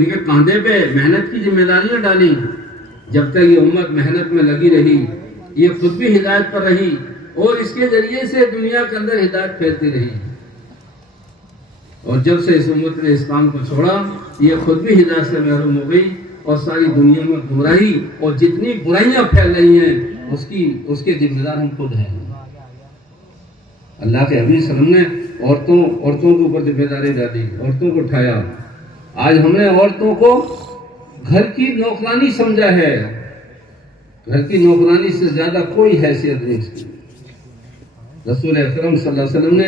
کے کاندھے پہ محنت کی ذمہ داریاں ڈالی۔ جب تک یہ امت محنت میں لگی رہی یہ خود بھی ہدایت پر رہی اور اس کے ذریعے سے دنیا کے اندر ہدایت پھیلتی رہی، اور جب سے اس امت نے اس کام کو چھوڑا یہ خود بھی ہدایت سے محروم ہو گئی اور ساری دنیا میں گمراہی اور جتنی برائیاں پھیل رہی ہیں اس کے ذمہ دار ہم خود ہیں۔ اللہ کے حبیب صلی اللہ علیہ وسلم نے عورتوں کے اوپر ذمہ داری ڈالی، عورتوں کو اٹھایا۔ آج ہم نے عورتوں کو گھر کی نوکرانی سمجھا ہے. گھر کی نوکرانی سے زیادہ کوئی حیثیت نہیں اس کی. رسول اکرم صلی اللہ علیہ وسلم نے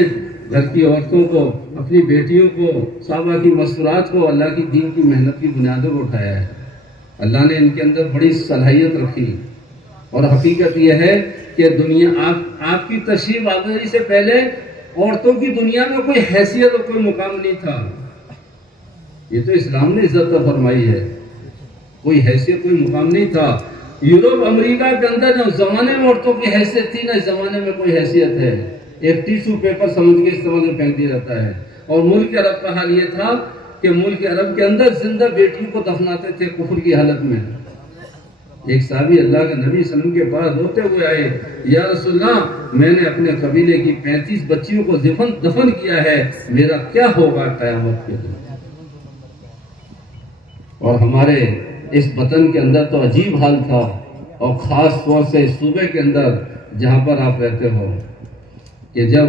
گھر کی عورتوں کو، اپنی بیٹیوں کو، صحابہ کی مستورات کو اللہ کی دین کی محنت کی بنیادوں پر اٹھایا ہے. اللہ نے ان کے اندر بڑی صلاحیت رکھی. اور حقیقت یہ ہے کہ دنیا آپ کی تشریف آوری سے پہلے عورتوں کی دنیا میں کوئی حیثیت اور کوئی مقام نہیں تھا. یہ تو اسلام نے عزت فرمائی ہے. کوئی حیثیت، کوئی مقام نہیں تھا. یورپ امریکہ کے اندر نہ زمانے میں عورتوں کی حیثیت تھی، نہ اس زمانے میں کوئی حیثیت ہے. ایک ٹیشو پیپر سمجھ کے استعمال میں پھینک دیا جاتا ہے. اور ملک عرب کا حال یہ تھا کہ ملک عرب کے اندر زندہ بیٹیوں کو دفناتے تھے کفر کی حالت میں. ایک صحابی اللہ کے نبی صلی اللہ علیہ وسلم کے پاس روتے ہوئے آئے، یا رسول اللہ، میں نے اپنے قبیلے کی 35 بچیوں کو دفن کیا ہے، میرا کیا ہوگا قیامت کے دن؟ اور ہمارے اس وطن کے اندر تو عجیب حال تھا، اور خاص طور سے اس صوبے کے اندر جہاں پر آپ رہتے ہو، کہ جب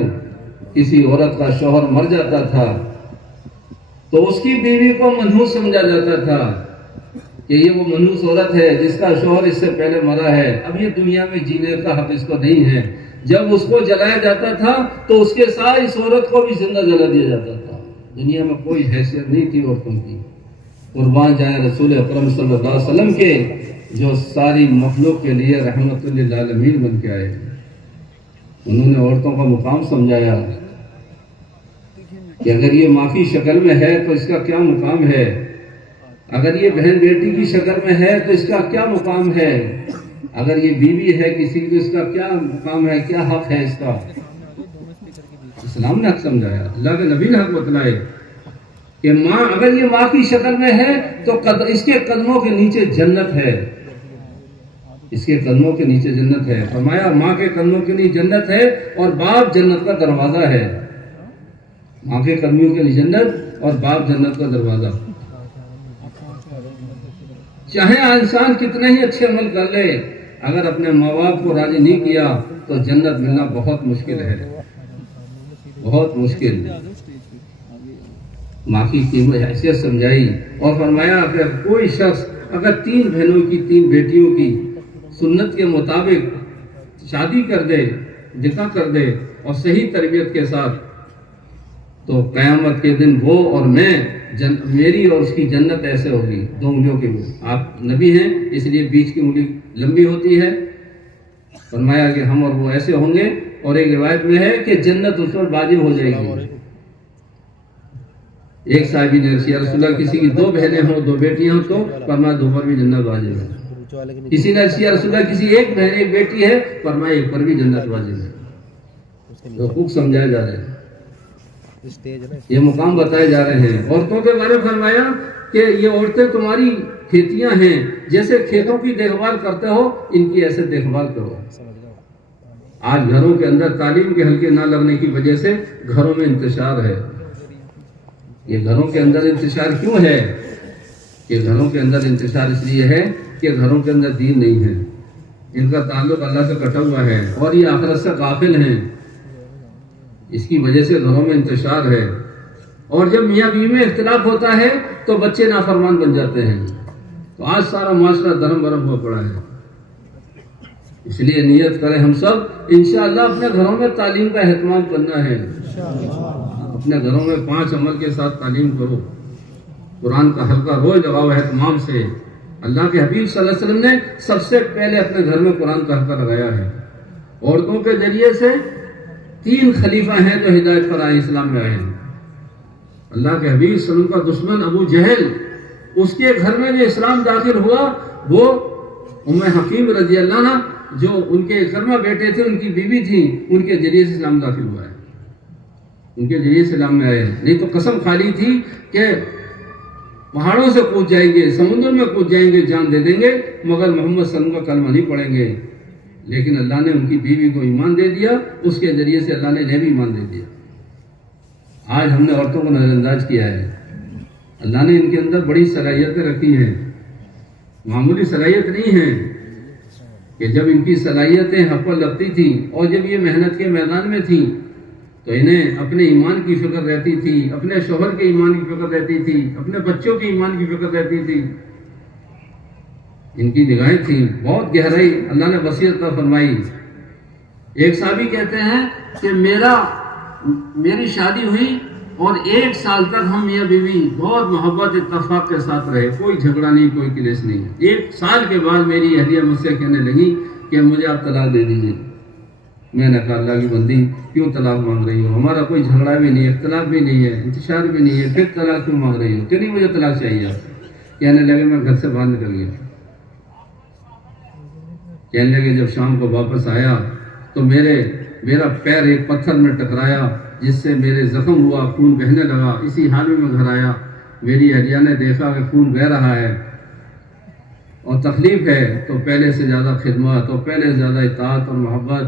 کسی عورت کا شوہر مر جاتا تھا تو اس کی بیوی کو منحوس سمجھا جاتا تھا کہ یہ وہ منحوس عورت ہے جس کا شوہر اس سے پہلے مرا ہے، اب یہ دنیا میں جینے کا حق اس کو نہیں ہے. جب اس کو جلایا جاتا تھا تو اس کے ساتھ اس عورت کو بھی زندہ جلا دیا جاتا تھا. دنیا میں کوئی حیثیت نہیں تھی عورتوں کی. قربان جائیں رسول اکرم صلی اللہ علیہ وسلم کے، جو ساری مخلوق کے لیے رحمت للعالمین بن کے آئے. انہوں نے عورتوں کا مقام سمجھایا کہ اگر یہ ماں کی شکل میں ہے تو اس کا کیا مقام ہے، اگر یہ بہن بیٹی کی شکل میں ہے تو اس کا کیا مقام ہے، اگر یہ بیوی ہے کسی کی تو اس کا کیا مقام ہے، کیا حق ہے اس کا. اسلام نے حق سمجھایا، اللہ کے نبی نے حق بتلائے کہ ماں، اگر یہ ماں کی شکل میں ہے تو اس کے قدموں کے نیچے جنت ہے. اس کے قدموں کے نیچے جنت ہے. فرمایا ماں کے قدموں کے نیچے جنت ہے اور باپ جنت کا دروازہ ہے. ماں کے قدموں کے نیچے جنت اور باپ جنت کا دروازہ. چاہے انسان کتنے ہی اچھے عمل کر لے، اگر اپنے ماں باپ کو راضی نہیں کیا تو جنت ملنا بہت مشکل ہے، بہت مشکل. ماں کی قیمت حیثیت سمجھائی اور فرمایا کہ کوئی شخص اگر 3 بہنوں کی 3 بیٹیوں کی سنت کے مطابق شادی کر دے، نکاح کر دے اور صحیح تربیت کے ساتھ، تو قیامت کے دن وہ اور میں، میری اور اس کی جنت ایسے ہوگی 2 انگلیوں کے. آپ نبی ہیں اس لیے بیچ کی انگلی لمبی ہوتی ہے. فرمایا کہ ہم اور وہ ایسے ہوں گے. اور ایک روایت میں ہے کہ جنت اس پر واجب ہو جائے گی. ایک صحابی نے یا رسول اللہ کسی کی 2 بہنیں ہوں 2 بیٹیاں ہوں تو فرمایا 2 پر بھی جنت واجب ہے. کسی نے یا رسول اللہ کسی ایک بہن ایک بیٹی ہے، فرمایا 1 پر بھی جنت واجب ہے. تو خوب سمجھایا جا رہا ہے، یہ مقام بتائے جا رہے ہیں. عورتوں کے بارے میں فرمایا کہ یہ عورتیں تمہاری کھیتیاں ہیں، جیسے کھیتوں کی دیکھ بھال کرتے ہو ان کی ایسے دیکھ بھال کرو. آج گھروں کے اندر تعلیم کے حلقے نہ لگنے کی وجہ سے گھروں میں انتشار ہے. یہ گھروں کے اندر انتشار کیوں ہے؟ کہ گھروں کے اندر انتشار اس لیے ہے کہ گھروں کے اندر دین نہیں ہے، ان کا تعلق اللہ سے کٹا ہوا ہے اور یہ آخرت سے غافل ہیں. اس کی وجہ سے گھروں میں انتشار ہے. اور جب میاں بیوی میں اختلاف ہوتا ہے تو بچے نافرمان بن جاتے ہیں. تو آج سارا معاشرہ درم برم ہو پڑا ہے. اس لیے نیت کریں ہم سب انشاءاللہ اپنے گھروں میں تعلیم کا اہتمام کرنا ہے. اپنے گھروں میں 5 عمل کے ساتھ تعلیم کرو. قرآن کا حلقہ روز لگاؤ اہتمام سے. اللہ کے حبیب صلی اللہ علیہ وسلم نے سب سے پہلے اپنے گھر میں قرآن کا حلقہ لگایا ہے. عورتوں کے ذریعے سے 3 خلیفہ ہیں جو ہدایت پر آئے، اسلام میں آئے ہیں. اللہ کے حبیب صلی اللہ علیہ وسلم کا دشمن ابو جہل، اس کے گھر میں جو اسلام داخل ہوا وہ ام حکیم رضی اللہ عنہ، جو ان کے کرما بیٹے تھے، ان کی بیوی تھی، ان کے ذریعے سے اسلام داخل ہوا ہے. ان کے ذریعے سے اسلام میں آئے. نہیں تو قسم کھا لی تھی کہ پہاڑوں سے کود جائیں گے، سمندر میں کود جائیں گے، جان دے دیں گے، مگر محمد صلی اللہ علیہ وسلم کا کلمہ نہیں پڑھیں گے. لیکن اللہ نے ان کی بیوی کو ایمان دے دیا، اس کے ذریعے سے اللہ نے انہیں بھی ایمان دے دیا. آج ہم نے عورتوں کو نظر انداز کیا ہے. اللہ نے ان کے اندر بڑی صلاحیتیں رکھی ہیں، معمولی صلاحیت نہیں ہے. کہ جب ان کی صلاحیتیں حق پر لگتی تھیں اور جب یہ محنت کے میدان میں تھیں تو انہیں اپنے ایمان کی فکر رہتی تھی، اپنے شوہر کے ایمان کی فکر رہتی تھی، اپنے بچوں کے ایمان کی فکر رہتی تھی. ان کی نگاہیں تھیں بہت گہرائی، اللہ نے وسیع عطا فرمائی۔ ایک صحابی کہتے ہیں کہ میری شادی ہوئی اور 1 سال تک ہم میاں بیوی بہت محبت اتفاق کے ساتھ رہے، کوئی جھگڑا نہیں، کوئی کلیش نہیں۔ 1 سال کے بعد میری اہلیہ مجھ سے کہنے لگی کہ مجھے آپ طلاق دے دیجیے۔ میں نے کہا اللہ کی بندی کیوں طلاق مانگ رہی ہو؟ ہمارا کوئی جھگڑا بھی نہیں ہے، اختلاف بھی نہیں ہے، انتشار بھی نہیں ہے، پھر طلاق کیوں مانگ رہی ہو؟ کہ نہیں مجھے طلاق چاہیے۔ کہنے لگے میں گھر سے باہر نکل گیا۔ کہنے لگے جب شام کو واپس آیا تو میرا پیر ایک پتھر میں ٹکرایا جس سے میرے زخم ہوا، خون بہنے لگا۔ اسی حال میں گھر آیا، میری اہلیہ نے دیکھا کہ خون بہہ رہا ہے اور تکلیف ہے، تو پہلے سے زیادہ خدمت اور پہلے سے زیادہ اطاعت اور محبت۔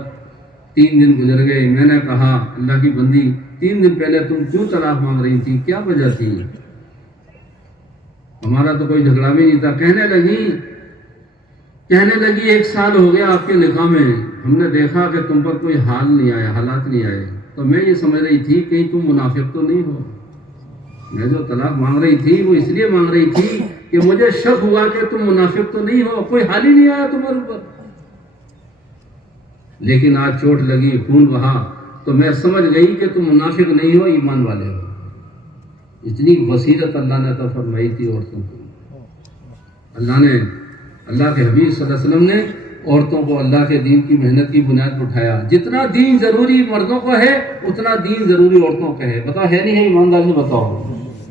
3 دن گزر گئے۔ میں نے کہا اللہ کی بندی 3 دن پہلے تم کیوں طلاق مانگ رہی تھی؟ کیا وجہ تھی؟ ہمارا تو کوئی جھگڑا بھی نہیں تھا۔ کہنے لگی 1 سال ہو گیا آپ کے نکاح میں، ہم نے دیکھا کہ تم پر کوئی حال نہیں آیا، حالات نہیں آئے، تو میں یہ سمجھ رہی تھی کہیں تم منافق تو نہیں ہو۔ میں جو طلاق مانگ رہی تھی وہ اس لیے مانگ رہی تھی کہ مجھے شک ہوا کہ تم منافق تو نہیں ہو، کوئی حال ہی نہیں آیا تمہارے اوپر۔ لیکن آج چوٹ لگی، خون بہا، تو میں سمجھ گئی کہ تم منافق نہیں ہو، ایمان والے ہو۔ اتنی بصیرت اللہ نے عطا فرمائی تھی عورتوں کو۔ اللہ کے حبیب صلی اللہ علیہ وسلم نے عورتوں کو اللہ کے دین کی محنت کی بنیاد پر اٹھایا۔ جتنا دین ضروری مردوں کو ہے اتنا دین ضروری عورتوں کا ہے۔ بتاؤ ہے نہیں ہے؟ ایماندار سے بتاؤ۔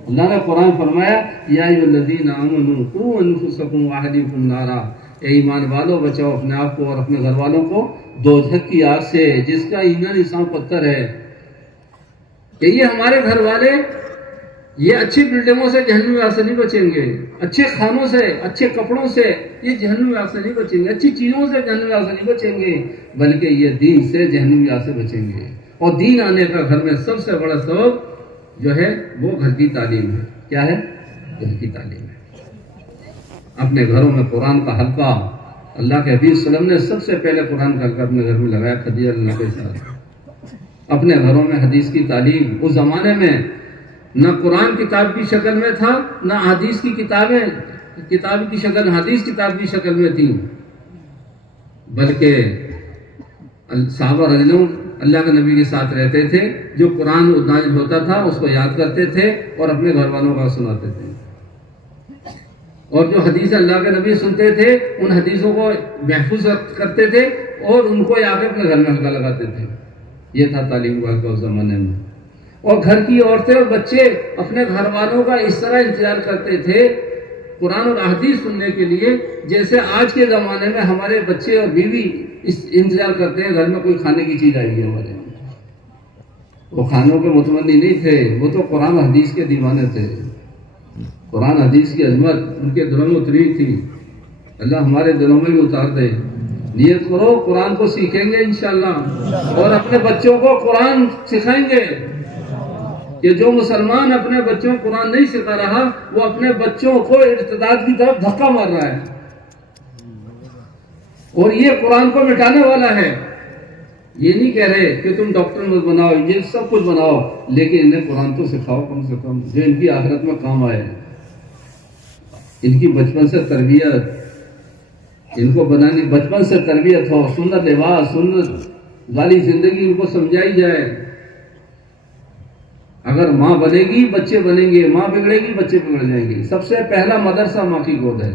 اللہ نے قرآن فرمایا یا ایھا الذین آمنوا قوا انفسکم واہلیکم نارا، اے ایمان والو بچاؤ اپنے آپ کو اور اپنے گھر والوں کو دوزخ کی آگ سے جس کا ایندھن انسان پتھر ہے۔ کہ یہ ہمارے گھر والے یہ اچھی بلڈنگوں سے جہنمی آگ سے نہیں بچیں گے، اچھے کھانوں سے، اچھے کپڑوں سے یہ جہنمی آگ سے نہیں بچیں گے، اچھی چیزوں سے جہنمی آگ سے نہیں بچیں گے، بلکہ یہ دین سے جہنمی آگ سے بچیں گے۔ اور دین آنے کا گھر میں سب سے بڑا سبب جو ہے وہ گھر کی تعلیم ہے۔ کیا ہے؟ گھر کی تعلیم ہے۔ اپنے گھروں میں قرآن کا حلقہ، اللہ کے حبیب صلی اللہ علیہ وسلم نے سب سے پہلے قرآن کا حلقہ اپنے گھر میں لگایا خدیجہ رضی اللہ کے ساتھ۔ اپنے گھروں میں حدیث کی تعلیم، اس زمانے میں نہ قرآن کتاب کی شکل میں تھا، نہ حدیث کی کتابیں کتاب کی شکل حدیث کتاب کی شکل میں تھیں، بلکہ صحابہ رضی اللہ کے نبی کے ساتھ رہتے تھے، جو قرآن نازل ہوتا تھا اس کو یاد کرتے تھے اور اپنے گھر والوں کا سناتے تھے، اور جو حدیث اللہ کے نبی سنتے تھے ان حدیثوں کو محفوظ کرتے تھے اور ان کو یاد اپنے گھر میں حلقہ لگاتے تھے۔ یہ تھا تعلیم کا حلقہ اس زمانے میں۔ اور گھر کی عورتیں اور بچے اپنے گھر والوں کا اس طرح انتظار کرتے تھے قرآن اور حدیث سننے کے لیے جیسے آج کے زمانے میں ہمارے بچے اور بیوی انتظار کرتے ہیں گھر میں کوئی کھانے کی چیز آئی ہے ہمارے۔ وہ کھانوں کے متمنی نہیں تھے، وہ تو قرآن حدیث کے دیوانے تھے۔ قرآن حدیث کی عظمت ان کے دلوں میں اتری تھی، اللہ ہمارے دلوں میں بھی اتار دے۔ نیت کرو قرآن کو سیکھیں گے انشاءاللہ اور اپنے بچوں کو قرآن سکھائیں گے۔ کہ جو مسلمان اپنے بچوں کو قرآن نہیں سکھا رہا وہ اپنے بچوں کو ارتداد کی طرف دھکا مار رہا ہے، اور یہ قرآن کو مٹانے والا ہے۔ یہ نہیں کہہ رہے کہ تم ڈاکٹر مت بناؤ، یہ سب کچھ بناؤ، لیکن انہیں قرآن تو سکھاؤ کم سے کم، جو ان کی آخرت میں کام آئے۔ ان کی بچپن سے تربیت، ان کو بنانی بچپن سے تربیت ہو، سنت لباس، سنت والی زندگی ان کو سمجھائی جائے۔ اگر ماں بنے گی بچے بنیں گے، ماں بگڑے گی بچے بگڑ جائیں گے۔ سب سے پہلا مدرسہ ماں کی گود ہے،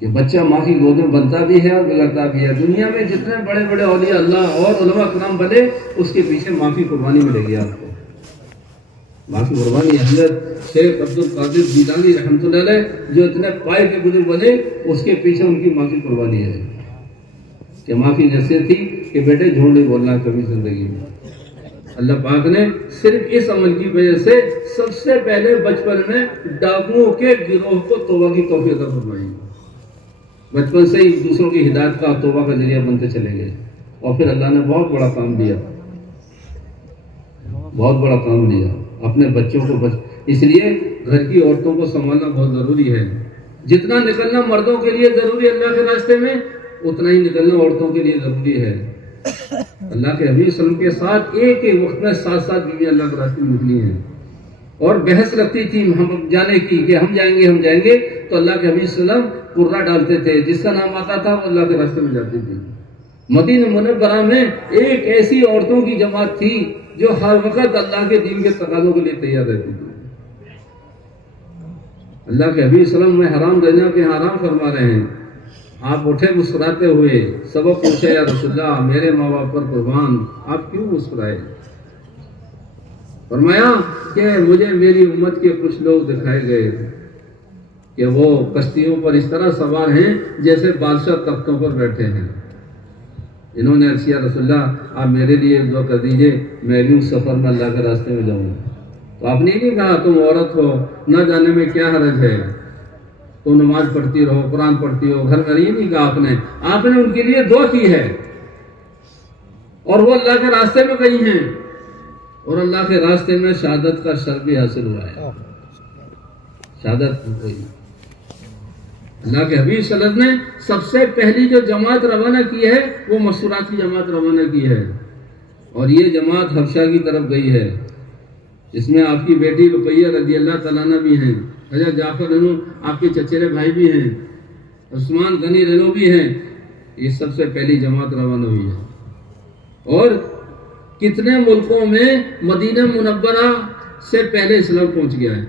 کہ بچہ ماں کی گود میں بنتا بھی ہے اور بگڑتا بھی ہے۔ دنیا میں جتنے بڑے بڑے اولیاء اللہ اور علماء کرام بنے اس کے پیچھے ماں کی قربانی ملے گی آپ کو۔ ماں کی قربانی حضرت شیخ عبد القادر جیلانی رحمۃ اللہ علیہ جو اتنے پائے کے بزرگ بنے اس کے پیچھے ان کی ماں کی قربانی ہے، کہ ماں کی نصیحت تھی کہ بیٹے جھوٹ نہیں بولنا کبھی زندگی میں۔ اللہ پاک نے صرف اس عمل کی وجہ سے سب سے پہلے بچپن میں ڈاکوؤں کے گروہ کو توبہ کی توفیق عطا فرمائی۔ بچپن سے ہی دوسروں کی ہدایت کا توبہ کا ذریعہ بنتے چلے گئے، اور پھر اللہ نے بہت بڑا کام دیا، بہت بڑا کام دیا اپنے بچوں کو اس لیے گھر کی عورتوں کو سنبھالنا بہت ضروری ہے۔ جتنا نکلنا مردوں کے لیے ضروری ہے اللہ کے راستے میں، اتنا ہی نکلنا عورتوں کے لیے ضروری ہے۔ اللہ کے حبیب صلی اللہ علیہ وسلم کے ساتھ ایک ایک وقت میں 7 بیویاں اللہ کے راستے میں نکلی ہیں۔ اور بحث رکھتی تھی ہم جانے کی کہ ہم جائیں گے تو اللہ کے حبیب صلی اللہ علیہ وسلم قرہ ڈالتے تھے، جس کا نام آتا تھا وہ اللہ کے راستے میں جاتی تھی۔ مدینہ منورہ میں ایک ایسی عورتوں کی جماعت تھی جو ہر وقت اللہ کے دین کے تقاضوں کے لیے تیار رہتی تھی۔ اللہ کے حبیب صلی اللہ علیہ وسلم میں حرام رہنا کے حرام فرما رہے ہیں، آپ اٹھے مسکراتے ہوئے، سبق پوچھے یا رسول اللہ میرے ماں باپ پر قربان آپ کیوں مسکرائے؟ فرمایا کہ مجھے میری امت کے کچھ لوگ دکھائے گئے کہ وہ کشتیوں پر اس طرح سوار ہیں جیسے بادشاہ تختوں پر بیٹھے ہیں۔ انہوں نے عرض کیا رسول اللہ آپ میرے لیے دعا کر دیجئے، میں بھی اس سفر میں اللہ کے راستے میں جاؤں۔ تو آپ نے نہیں کہا تم عورت ہو نہ جانے میں کیا حرج ہے، تم نماز پڑھتی رہو، قرآن پڑھتی ہو گھر میں، یہ نہیں کہا آپ نے ان کے لیے دعا کی ہے اور وہ اللہ کے راستے میں گئی ہیں اور اللہ کے راستے میں شہادت کا شرف بھی حاصل ہوا ہے۔ شہادت ہوئی۔ اللہ کے حبیب صلی اللہ علیہ وسلم نے سب سے پہلی جو جماعت روانہ کی ہے وہ مسورات کی جماعت روانہ کی ہے، اور یہ جماعت حبشہ کی طرف گئی ہے، جس میں آپ کی بیٹی رقیہ رضی اللہ تعالیٰ عنہ بھی ہیں، حضرت جعفر رنو آپ کے چچیرے بھائی بھی ہیں، عثمان غنی رنو بھی ہیں۔ یہ سب سے پہلی جماعت روانہ ہوئی ہے، اور کتنے ملکوں میں مدینہ منورہ سے پہلے اسلام پہنچ گیا ہے۔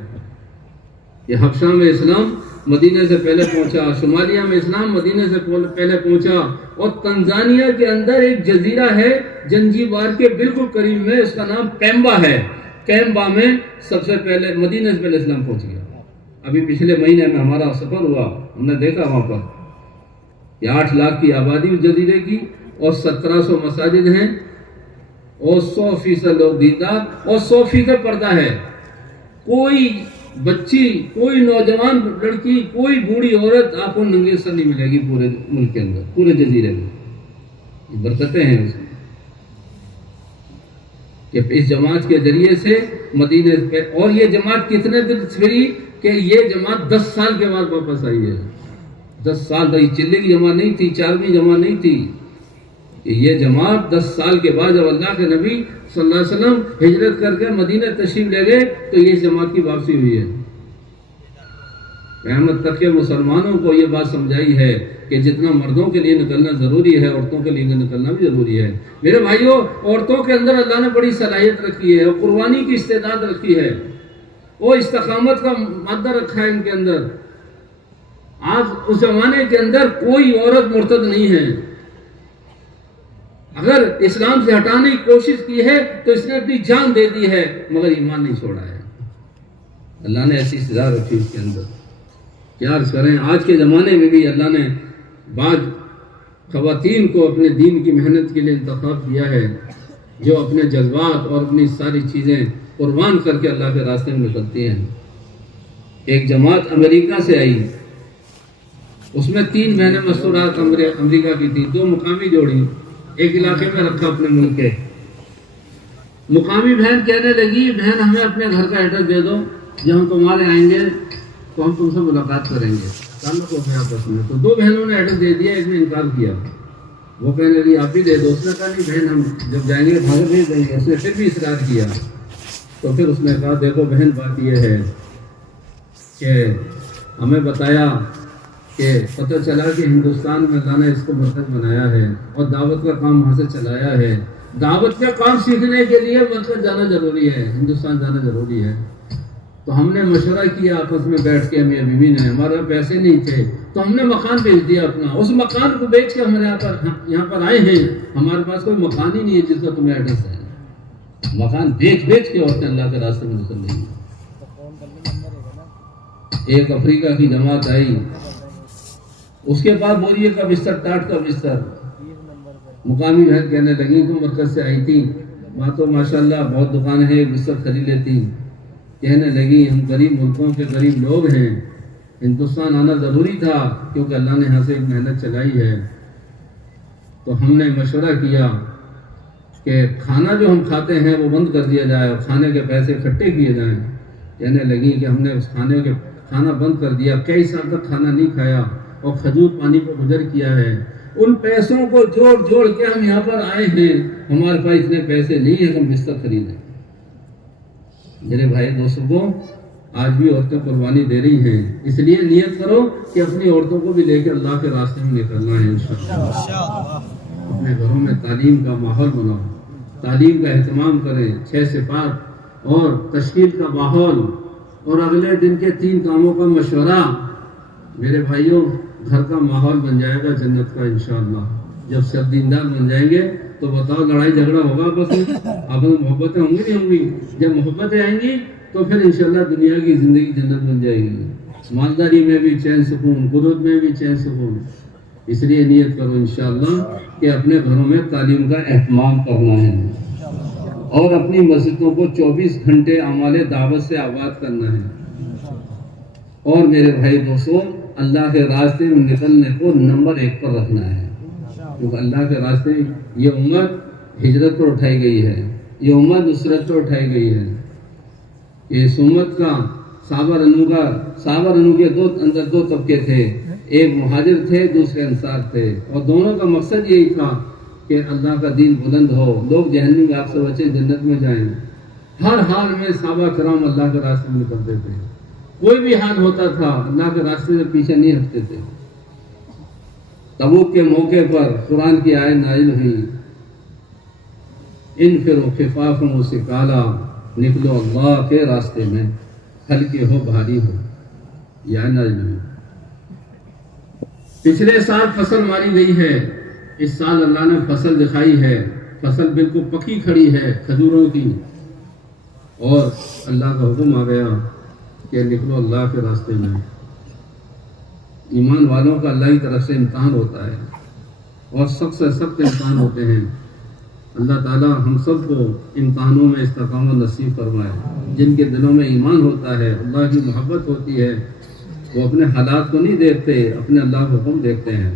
یہ حبشہ میں اسلام مدینہ سے پہلے پہنچا، شمالیہ میں اسلام مدینہ سے پہلے پہنچا، اور تنزانیہ کے اندر ایک جزیرہ ہے زنجیبار کے بالکل قریب میں، اس کا نام پیمبا ہے۔ پیمبا میں سب سے پہلے مدینہ سے پہلے اسلام پہنچ گیا۔ ابھی پچھلے مہینے میں ہمارا سفر ہوا، ہم نے دیکھا وہاں پر کہ 8 لاکھ کی آبادی اس جزیرے کی، اور 1700 مساجد ہیں، اور 100% لوگ دیندار، اور 100% پردہ ہے۔ کوئی بچی، کوئی نوجوان لڑکی، کوئی بوڑھی عورت آپ کو ننگے سر نہیں ملے گی پورے ملک کے اندر، پورے جزیرے میں۔ یہ برکتیں ہیں اس میں کہ اس جماعت کے ذریعے سے مدینے پہ، اور یہ جماعت کتنے دن پھری کہ یہ جماعت 10 سال کے بعد واپس آئی ہے۔ 10 سال رہی، چلے کی جماعت نہیں تھی، 4ویں جماعت نہیں تھی۔ یہ جماعت 10 سال کے بعد جب اللہ کے نبی صلی اللہ علیہ وسلم ہجرت کر کے مدینہ تشریف لے گئے تو یہ جماعت کی واپسی ہوئی ہے۔ قیامت تک کے مسلمانوں کو یہ بات سمجھائی ہے کہ جتنا مردوں کے لیے نکلنا ضروری ہے، عورتوں کے لیے نکلنا بھی ضروری ہے۔ میرے بھائیوں، عورتوں کے اندر اللہ نے بڑی صلاحیت رکھی ہے، اور قربانی کی استعداد رکھی ہے، وہ استقامت کا مادہ رکھا ہے ان کے اندر۔ آج اس زمانے کے اندر کوئی عورت مرتد نہیں ہے، اگر اسلام سے ہٹانے کی کوشش کی ہے تو اس نے اپنی جان دے دی ہے، مگر ایمان نہیں چھوڑا ہے۔ اللہ نے ایسی سزا رکھی اس کے اندر، کیا عرض کریں۔ آج کے زمانے میں بھی اللہ نے بعض خواتین کو اپنے دین کی محنت کے لیے انتخاب کیا ہے، جو اپنے جذبات اور اپنی ساری چیزیں قربان کر کے اللہ کے راستے میں نکلتی ہیں۔ ایک جماعت امریکہ سے آئی، اس میں 3 مہینے مستورات امریکہ کی تھی، 2 مقامی جوڑی، ایک علاقے میں رکھا اپنے ملک کے۔ مقامی بہن کہنے لگی بہن ہمیں اپنے گھر کا ایڈریس دے دو، جب ہم تمہارے آئیں گے تو ہم تم سے ملاقات کریں گے، تعلق ہو گیا آپس میں۔ تو 2 بہنوں نے ایڈریس دے دیا، ایک نے انکار کیا، وہ کہنے لگی آپ بھی دے دو، اس نے کہا نہیں بہن ہم جب جائیں گے بھاگے بھیج دیں گے۔ اس نے پھر بھی اصرار کیا، تو پھر اس نے کہا دیکھو بہن بات یہ ہے کہ ہمیں بتایا کہ پتہ چلا کہ ہندوستان میں اللہ نے اس کو مرکز بنایا ہے اور دعوت کا کام وہاں سے چلایا ہے، دعوت کا کام سیکھنے کے لیے مرکز جانا ضروری ہے، ہندوستان جانا ضروری ہے۔ تو ہم نے مشورہ کیا آپس میں بیٹھ کے، میاں بیوی نے، ہمارے پیسے نہیں تھے تو ہم نے مکان بیچ دیا اپنا، اس مکان کو بیچ کے ہم یہاں پر آئے ہیں، ہمارے پاس کوئی مکان ہی نہیں ہے جس کا تمہیں ایڈریس ہے۔ مکان بیچ کے عورتیں اللہ کے راستے میں نکل رہی ہیں۔ ایک افریقہ کی جماعت آئی، اس کے بعد بوریے کا بستر، ٹاٹ کا بستر، مقامی بہن کہنے لگی تم مرکز سے آئی تھی، وہاں تو ماشاءاللہ بہت دکانیں ہیں، بستر خرید لیتی۔ کہنے لگی ہم غریب ملکوں کے غریب لوگ ہیں، ہندوستان آنا ضروری تھا کیونکہ اللہ نے یہاں سے ایک محنت چلائی ہے۔ تو ہم نے مشورہ کیا کہ کھانا جو ہم کھاتے ہیں وہ بند کر دیا جائے اور کھانے کے پیسے اکٹھے کیے جائیں۔ کہنے لگی کہ ہم نے اس کھانا بند کر دیا، کئی سال تک کھانا نہیں کھایا اور کھجور پانی پر گزر کیا ہے، ان پیسوں کو جوڑ کے ہم یہاں پر آئے ہیں، ہمارے پاس اتنے پیسے نہیں ہیں کہ ہم بستر خریدیں۔ میرے بھائی دوستوں کو آج بھی عورتیں قربانی دے رہی ہیں، اس لیے نیت کرو کہ اپنی عورتوں کو بھی لے کے اللہ کے راستے میں نکلنا ہے انشاءاللہ۔ اپنے گھروں میں تعلیم کا ماحول بناؤ، تعلیم کا اہتمام کریں، 6 سے 5 اور تشکیل کا ماحول، اور اگلے دن کے 3 کاموں کا مشورہ۔ میرے بھائیوں، گھر کا ماحول بن جائے گا جنت کا انشاءاللہ۔ جب سب دیندار بن جائیں گے تو بتاؤ لڑائی جھگڑا ہوگا بس؟ آپ میں محبتیں ہوں گی نہیں ہوں گی؟ جب محبتیں آئیں گی تو پھر انشاءاللہ دنیا کی زندگی جنت بن جائے گی، مالداری میں بھی چین سکون، قدرت میں بھی چین سکون۔ اس لیے نیت کرو انشاءاللہ کہ اپنے گھروں میں تعلیم کا اہتمام کرنا ہے اور اپنی مسجدوں کو 24 گھنٹے اعمال دعوت سے آباد کرنا ہے۔ اور میرے بھائی دوستوں، اللہ کے راستے میں نکلنے کو نمبر 1 پر رکھنا ہے، کیونکہ اللہ کے راستے یہ امت ہجرت پر اٹھائی گئی ہے، یہ امت نصرت پر اٹھائی گئی ہے۔ اس امت کا صحابہ رنو کے اندر 2 طبقے تھے، ایک مہاجر تھے، دوسرے انصار تھے، اور دونوں کا مقصد یہی تھا کہ اللہ کا دین بلند ہو، لوگ جہنم میں آپ سے بچے جنت میں جائیں۔ ہر حال میں صحابہ کرام اللہ کے راستے میں نکلتے تھے، کوئی بھی حال ہوتا تھا اللہ کے راستے سے پیچھے نہیں ہٹتے تھے۔ تبوک کے موقع پر قرآن کی آیت نازل ہوئی، انفروا خفافا وثقالا، نکلو اللہ کے راستے میں، ہلکے ہو بھاری ہو، یا نازل ہوئی۔ پچھلے سال فصل ماری گئی ہے، اس سال اللہ نے فصل دکھائی ہے، فصل بالکل پکی کھڑی ہے کھجوروں کی، اور اللہ کا حکم آ گیا کہ نکلو اللہ کے راستے میں۔ ایمان والوں کا اللہ کی طرف سے امتحان ہوتا ہے، اور سخت سے سخت امتحان ہوتے ہیں۔ اللہ تعالی ہم سب کو امتحانوں میں استقامت نصیب فرمائے۔ جن کے دلوں میں ایمان ہوتا ہے، اللہ کی محبت ہوتی ہے، وہ اپنے حالات کو نہیں دیکھتے، اپنے اللہ کا حکم دیکھتے ہیں۔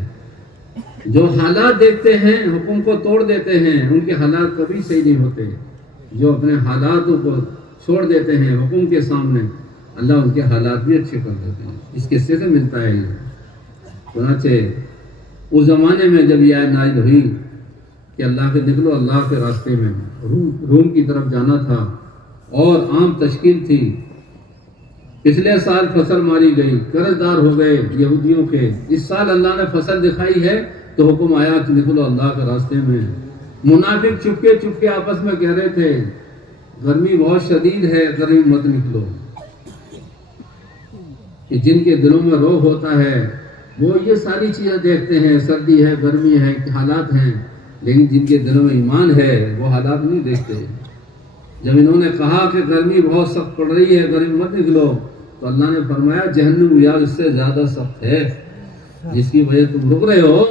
جو حالات دیکھتے ہیں حکم کو توڑ دیتے ہیں، ان کے حالات کبھی صحیح نہیں ہوتے۔ جو اپنے حالاتوں کو چھوڑ دیتے ہیں حکم کے سامنے، اللہ ان کے حالات بھی اچھے کر دیتے ہیں۔ اس قصے سے ملتا ہے یہ۔ چنانچہ اس زمانے میں جب یہ آیت نازل ہوئی کہ اللہ کے نکلو اللہ کے راستے میں، روم کی طرف جانا تھا اور عام تشکیل تھی۔ پچھلے سال فصل ماری گئی، قرض دار ہو گئے یہودیوں کے، اس سال اللہ نے فصل دکھائی ہے تو حکم آیا کہ نکلو اللہ کے راستے میں۔ منافق چپکے چپکے آپس میں کہہ رہے تھے گرمی بہت شدید ہے، گرمی مت نکلو۔ کہ جن کے دلوں میں روب ہوتا ہے وہ یہ ساری چیزیں دیکھتے ہیں، سردی ہے، گرمی ہے، حالات ہیں، لیکن جن کے دلوں میں ایمان ہے وہ حالات نہیں دیکھتے۔ جب انہوں نے کہا کہ گرمی بہت سخت پڑ رہی ہے، گرمی مت نکلو، تو اللہ نے فرمایا جہنم یاد اس سے زیادہ سخت ہے، جس کی وجہ تم رک رہے ہو،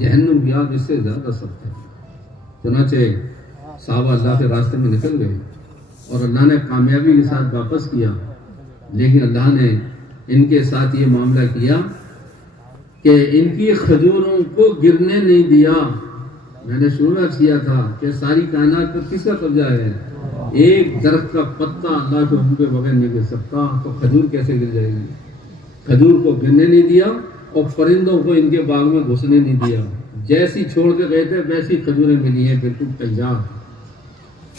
جہنم یاد اس سے زیادہ سخت ہے۔ چنانچہ صحابہ اللہ کے راستے میں نکل گئے اور اللہ نے کامیابی کے ساتھ واپس کیا، لیکن اللہ نے ان کے ساتھ یہ معاملہ کیا کہ ان کی کھجوروں کو گرنے نہیں دیا۔ میں نے شروع میں کیا تھا کہ ساری کائنات پر کس کا قبضہ ہے؟ ایک درخت کا پتا اللہ کے حکم کے بغیر نہیں گر سکتا، تو کھجور کیسے گر جائے گی؟ کھجور کو گرنے نہیں دیا اور پرندوں کو ان کے باغ میں گھسنے نہیں دیا۔ جیسی چھوڑ کے گئے تھے ویسی کھجوریں ملی ہیں، بالکل تیار۔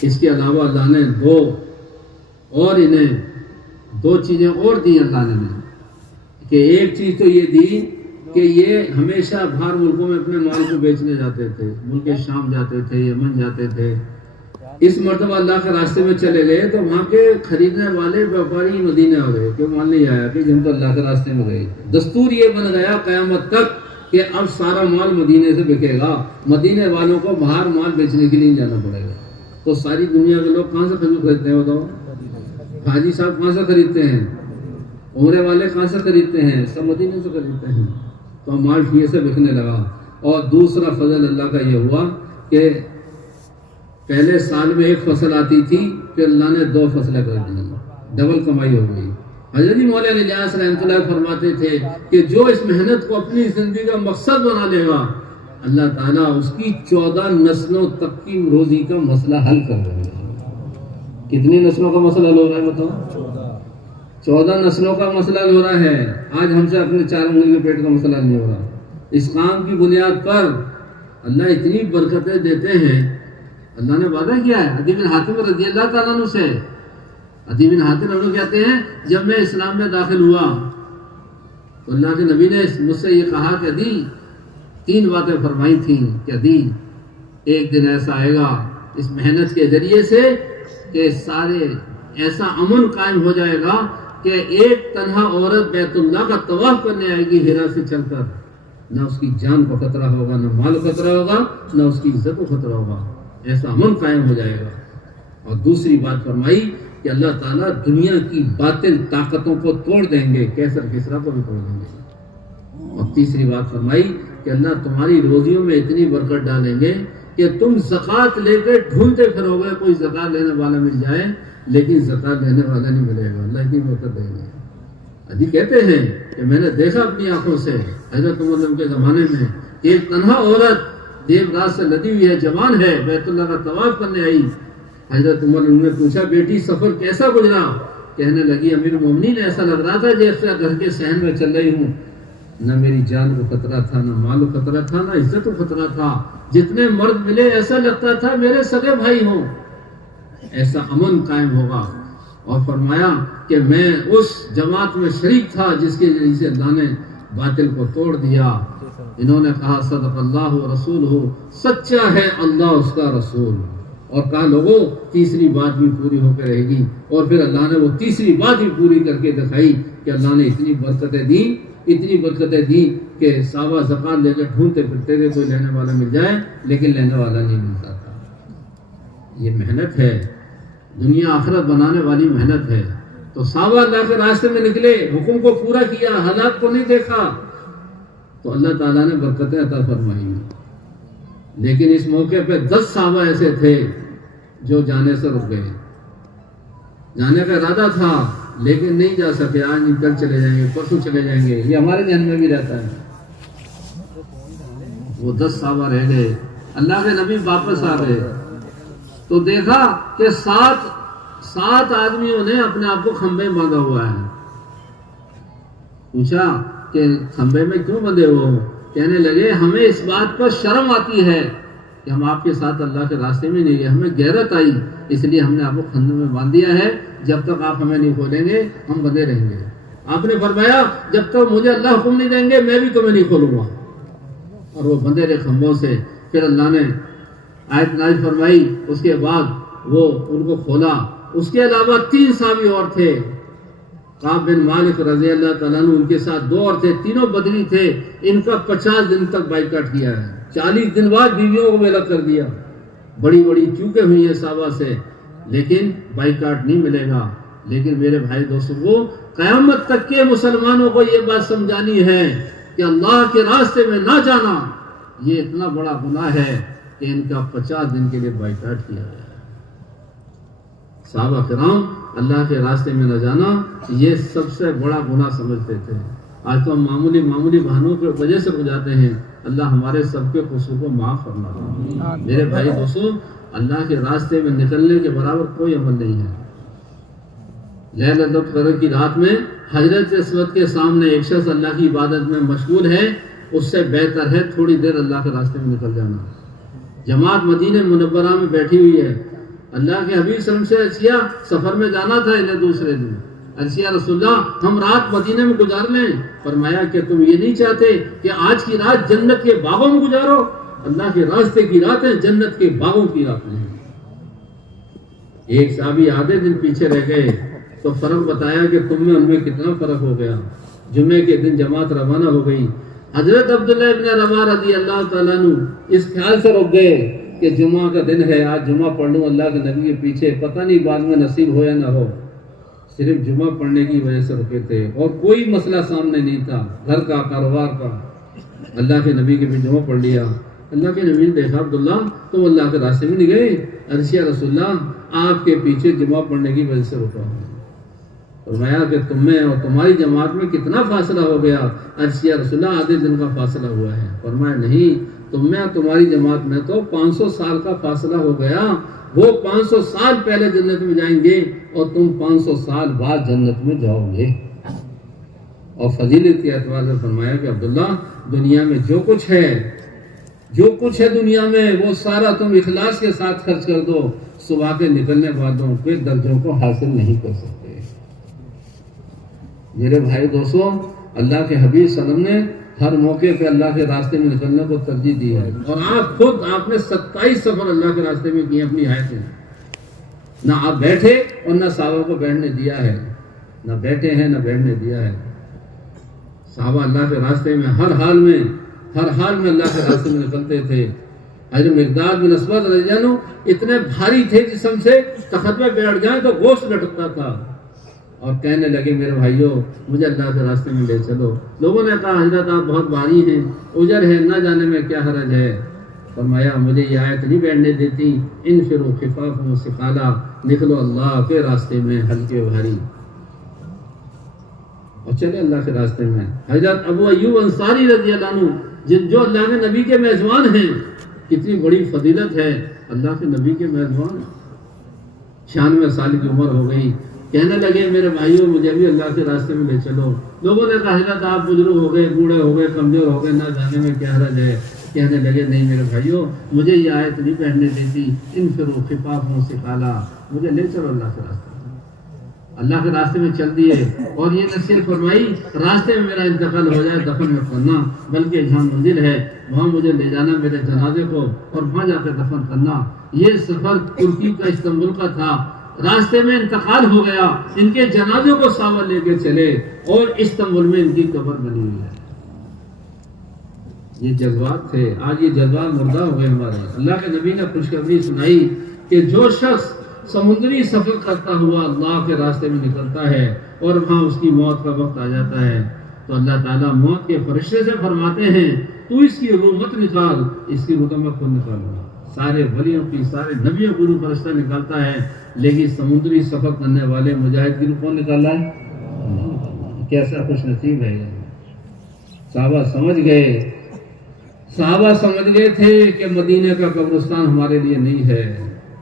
اس کے علاوہ اللہ نے انہیں دو چیزیں اور دی اللہ نے، کہ ایک چیز تو یہ دی کہ یہ ہمیشہ باہر ملکوں میں اپنے مال کو بیچنے جاتے تھے، ملک شام جاتے تھے، یمن جاتے تھے۔ اس مرتبہ اللہ کے راستے میں چلے گئے تو وہاں کے خریدنے والے ویپاری مدینے آ گئے، کہ مال نہیں آیا کہ ہم تو اللہ کے راستے میں گئے۔ دستور یہ بن گیا قیامت تک کہ اب سارا مال مدینے سے بکے گا، مدینے والوں کو باہر مال بیچنے کے لیے جانا پڑے گا۔ تو ساری دنیا کے لوگ کہاں سے کھجور خریدتے ہیں بتاؤ؟ حاجی صاحب کہاں سے خریدتے ہیں؟ عمرے والے کہاں سے خریدتے ہیں؟ سب مدینے سے خریدتے ہیں۔ تو مال ٹھیک سے بکنے لگا۔ اور دوسرا فضل اللہ کا یہ ہوا کہ پہلے سال میں ایک فصل آتی تھی، پھر اللہ نے 2 فصلیں کر دی، ڈبل کمائی ہو گئی۔ حضرت مولانا الیاس رحمۃ اللہ فرماتے تھے کہ جو اس محنت کو اپنی زندگی کا مقصد بنا لے گا، اللہ تعالیٰ اس کی 14 نسلوں تک کی روزی کا مسئلہ حل کر دے گا۔ کتنی نسلوں کا مسئلہ حل ہو رہا ہے بتاؤ؟ 14 نسلوں کا مسئلہ ہو رہا ہے۔ آج ہم سے اپنے 4 انگلی کے پیٹ کا مسئلہ نہیں ہو رہا۔ اس کام کی بنیاد پر اللہ اتنی برکتیں دیتے ہیں۔ اللہ نے وعدہ کیا ہے حدیث حاتم رضی اللہ تعالیٰ عنہ سے، عدی بن حاتم لوگ کہتے ہیں جب میں اسلام میں داخل ہوا تو اللہ کے نبی نے مجھ سے یہ کہا کہ عدی 3 باتیں فرمائی تھیں کہ عدی ایک دن ایسا آئے گا اس محنت کے ذریعے سے کہ سارے ایسا امن قائم ہو جائے گا کہ ایک تنہا عورت بیت اللہ کا طواف کرنے آئے گی ہرا سے چل کر، نہ اس کی جان کو خطرہ ہوگا، نہ مال کو خطرہ ہوگا، نہ اس کی عزت کو خطرہ ہوگا، ایسا امن قائم ہو جائے گا۔ اور دوسری بات فرمائی کہ اللہ تعالیٰ دنیا کی باطل طاقتوں کو توڑ دیں گے، کیسر کسرا کو بھی توڑ دیں گے۔ اور تیسری بات فرمائی کہ اللہ تمہاری روزیوں میں اتنی برکت ڈالیں گے کہ تم زکوٰۃ لے کے ڈھونڈتے پھرو گے، کوئی زکوٰۃ لینے والا مل جائے لیکن زکوٰۃ لینے والا نہیں ملے گا، اللہ اتنی برکت دیں گے۔ ابھی کہتے ہیں کہ میں نے دیکھا اپنی آنکھوں سے حضرت عمر کے زمانے میں کہ ایک تنہا عورت دیو رات سے لدی ہوئی ہے، جوان ہے، بیت اللہ کا طواف کرنے آئی۔ حضرت عمر نے پوچھا بیٹی سفر کیسا گزرا؟ کہنے لگی امیر المومنین ایسا لگ رہا تھا جیسے گھر کے صحن میں چل رہی ہوں، نہ میری جان کو خطرہ تھا، نہ مال کو خطرہ تھا، نہ عزت کو خطرہ تھا، جتنے مرد ملے ایسا لگتا تھا میرے سگے بھائی ہوں، ایسا امن قائم ہوگا۔ اور فرمایا کہ میں اس جماعت میں شریک تھا جس کے ذریعے سے اللہ نے باطل کو توڑ دیا۔ انہوں نے کہا صدق اللہ و رسولہ، سچا ہے اللہ اس کا رسول۔ اور کہا لوگوں تیسری بات بھی پوری ہو کے رہے گی، اور پھر اللہ نے وہ تیسری بات بھی پوری کر کے دکھائی کہ اللہ نے اتنی برکتیں دی کہ صحابہ زکوٰۃ لے کے ڈھونڈتے پھرتے تھے کوئی لینے والا مل جائے، لیکن لینے والا نہیں ملتا تھا۔ یہ محنت ہے، دنیا آخرت بنانے والی محنت ہے۔ تو صحابہ اللہ کے راستے میں نکلے، حکم کو پورا کیا، حالات کو نہیں دیکھا، تو اللہ تعالیٰ نے برکتیں عطا فرمائی۔ لیکن اس موقع پہ 10 صحابہ ایسے تھے جو جانے سے رک گئے، جانے کا ارادہ تھا لیکن نہیں جا سکے، آج نہیں کل چلے جائیں گے، پرسوں چلے جائیں گے، یہ ہمارے ذہن میں بھی رہتا ہے۔ وہ 10 صحابہ رہ گئے، اللہ کے نبی واپس آ گئے تو دیکھا کہ 7 آدمیوں نے اپنے آپ کو کھمبے میں باندھا ہوا ہے۔ پوچھا کہ کھمبے میں کیوں بندھے ہو؟ کہنے لگے ہمیں اس بات پر شرم آتی ہے کہ ہم آپ کے ساتھ اللہ کے راستے میں نہیں گئے، ہمیں غیرت آئی، اس لیے ہم نے آپ کو کھمبے میں باندھ دیا ہے، جب تک آپ ہمیں نہیں کھولیں گے ہم بندھے رہیں گے۔ آپ نے فرمایا جب تک مجھے اللہ حکم نہیں دیں گے میں بھی تمہیں نہیں کھولوں گا، اور وہ بندھے رہے کھمبوں سے۔ پھر اللہ نے آیت نازل فرمائی، اس کے بعد وہ ان کو کھولا۔ اس کے علاوہ 3 صحابی اور تھے، کعب بن مالک رضی اللہ تعالیٰ عنہ، ان کے ساتھ 2 اور تھے، تینوں بدری تھے۔ ان کا 50 دن تک بائیکاٹ کیا ہے، 40 دن بعد بیویوں کو بیلت کر دیا، بڑی بڑی چوکیں ہوئی ہیں صحابہ سے، لیکن بائیکاٹ نہیں ملے گا۔ لیکن میرے بھائی دوستوں کو قیامت تک کے مسلمانوں کو یہ بات سمجھانی ہے کہ اللہ کے راستے میں نہ جانا یہ اتنا بڑا گناہ ہے کہ ان کا 50 دن کے لیے بائیکاٹ کیا گیا ہے۔ صحابہ کرام اللہ کے راستے میں نہ جانا یہ سب سے بڑا گناہ سمجھتے تھے۔ آج تو ہم معمولی بہانوں کی وجہ سے ہو جاتے ہیں، اللہ ہمارے سب کے قصور کو معاف فرما۔ میرے بھائی دوستوں، اللہ کے راستے میں نکلنے کے برابر کوئی عمل نہیں ہے۔ لیلۃ القدر کی رات میں حضرت اسود کے سامنے ایک شخص اللہ کی عبادت میں مشغول ہے، اس سے بہتر ہے تھوڑی دیر اللہ کے راستے میں نکل جانا۔ جماعت مدینہ منورہ میں بیٹھی ہوئی ہے، اللہ کے حبیب صلی اللہ علیہ وسلم سے عرصیہ سفر میں جانا تھا انہیں دوسرے دن، عرصیہ رسول اللہ ہم رات مدینہ میں گزار لیں۔ فرمایا کہ تم یہ نہیں چاہتے کہ آج کی رات جنت کے باغوں میں گزارو؟ اللہ کے راستے کی راتیں جنت کے باغوں کی راتیں ہیں۔ ایک صحابی آدھے دن پیچھے رہ گئے تو فرق بتایا کہ تم میں ان میں کتنا فرق ہو گیا۔ جمعے کے دن جماعت روانہ ہو گئی، حضرت عبداللہ ابن رواحہ رضی اللہ تعالیٰ عنہ اس خیال سے رک گئے کہ جمعہ کا دن ہے، آج جمعہ پڑھ لوں اللہ کے نبی کے پیچھے، پتہ نہیں بعد میں نصیب ہو یا نہ ہو۔ صرف جمعہ پڑھنے کی وجہ سے رکے تھے اور کوئی مسئلہ سامنے نہیں تھا، گھر کا، کاروبار کا۔ اللہ کے نبی کے بھی جمعہ پڑھ لیا۔ اللہ کے نبی نے دیکھا عبداللہ تم اللہ کے راستے میں نہیں گئے؟ عرصیہ رسول اللہ آپ کے پیچھے جمعہ پڑھنے کی وجہ سے رکا ہوں۔ فرمایا کہ تم میں اور تمہاری جماعت میں کتنا فاصلہ ہو گیا؟ عرصیہ رسول اللہ آدھے دن کا فاصلہ ہوا ہے۔ فرمایا نہیں، تم میں اور تمہاری جماعت میں تو 500 سال کا فاصلہ ہو گیا، وہ 500 سال پہلے جنت میں جائیں گے اور تم 500 سال بعد جنت میں جاؤ گے۔ اور فضیلت کے اعتبار سے فرمایا کہ عبداللہ دنیا میں جو کچھ ہے دنیا میں وہ سارا تم اخلاص کے ساتھ خرچ کر دو، صبح کے نکلنے والوں کے درجوں کو حاصل نہیں کر سکتے۔ میرے بھائی دوستوں، اللہ کے حبیب صلی اللہ علیہ وسلم نے ہر موقع پہ اللہ کے راستے میں نکلنے کو ترجیح دی ہے، اور آپ نے 27 سفر اللہ کے راستے میں کیے اپنی حیات میں۔ نہ آپ بیٹھے اور نہ صحابہ کو بیٹھنے دیا ہے، نہ بیٹھے ہیں نہ بیٹھنے دیا ہے۔ صحابہ اللہ کے راستے میں ہر حال میں اللہ کے راستے میں نکلتے تھے۔ حضرت مقداد بن اسود رضی اللہ عنہ اتنے بھاری تھے جسم سے، تخت میں بیٹھ جائیں تو گوشت لٹکتا تھا، اور کہنے لگے میرے بھائیوں مجھے اللہ کے راستے میں لے چلو۔ لوگوں نے کہا حضرت آپ بہت بھاری ہیں، اجر ہے، نہ جانے میں کیا حرج ہے۔ فرمایا مجھے یہ آیت نہیں بیٹھنے دیتی، انفروا خفافا وثقالا، نکلو اللہ کے راستے میں ہلکے بھاری، اور چلے اللہ کے راستے میں۔ حضرت ابو ایوب انصاری رضی اللہ عنہ جو اللہ کے نبی کے میزبان ہیں، کتنی بڑی فضیلت ہے، اللہ کے نبی کے میزبان، 96 سال کی عمر ہو گئی، کہنے لگے میرے بھائیوں مجھے بھی اللہ کے راستے میں لے چلو۔ لوگوں نے کہا حضرت آپ بزرگ ہو گئے، بوڑھے ہو گئے، کمزور ہو گئے، نہ جانے میں کیا حرج ہے۔ کہنے لگے نہیں میرے بھائیوں مجھے یہ آیت نہیں پڑھنے دیتی، انفروا خفافا وثقالا، مجھے لے چلو اللہ کے راستے میں۔ اللہ کے راستے میں چل دیے، اور یہ نصیحت فرمائی راستے میں میرا انتقال ہو جائے دفن مت کرنا، بلکہ جہاں منزل ہے وہاں مجھے لے جانا میرے جنازے کو، اور وہاں جا کے دفن کرنا۔ یہ سفر ترکی کا استنبول کا تھا، راستے میں انتقال ہو گیا، ان کے جنازے کو صحابہ لے کے چلے، اور استنبول میں ان کی قبر بنی ہوئی ہے۔ یہ جذبات تھے، آج یہ جذبات مردہ ہو گئے ہمارے۔ اللہ کے نبی نے خوشخبری سنائی کہ جو شخص سمندری سفر کرتا ہوا اللہ کے راستے میں نکلتا ہے اور وہاں اس کی موت کا وقت آ جاتا ہے، تو اللہ تعالیٰ موت کے فرشتے سے فرماتے ہیں تو اس کی روح مت نکال، اس کی روح میں خود نکالوں۔ سارے ولیوں کی، سارے نبیوں کی روح فرشتہ نکالتا ہے، لیکن سمندری سفر کرنے والے مجاہد کی روح کون نکالا ہے؟ کیسا خوش نصیب ہے۔ صحابہ سمجھ گئے تھے کہ مدینے کا قبرستان ہمارے لیے نہیں ہے،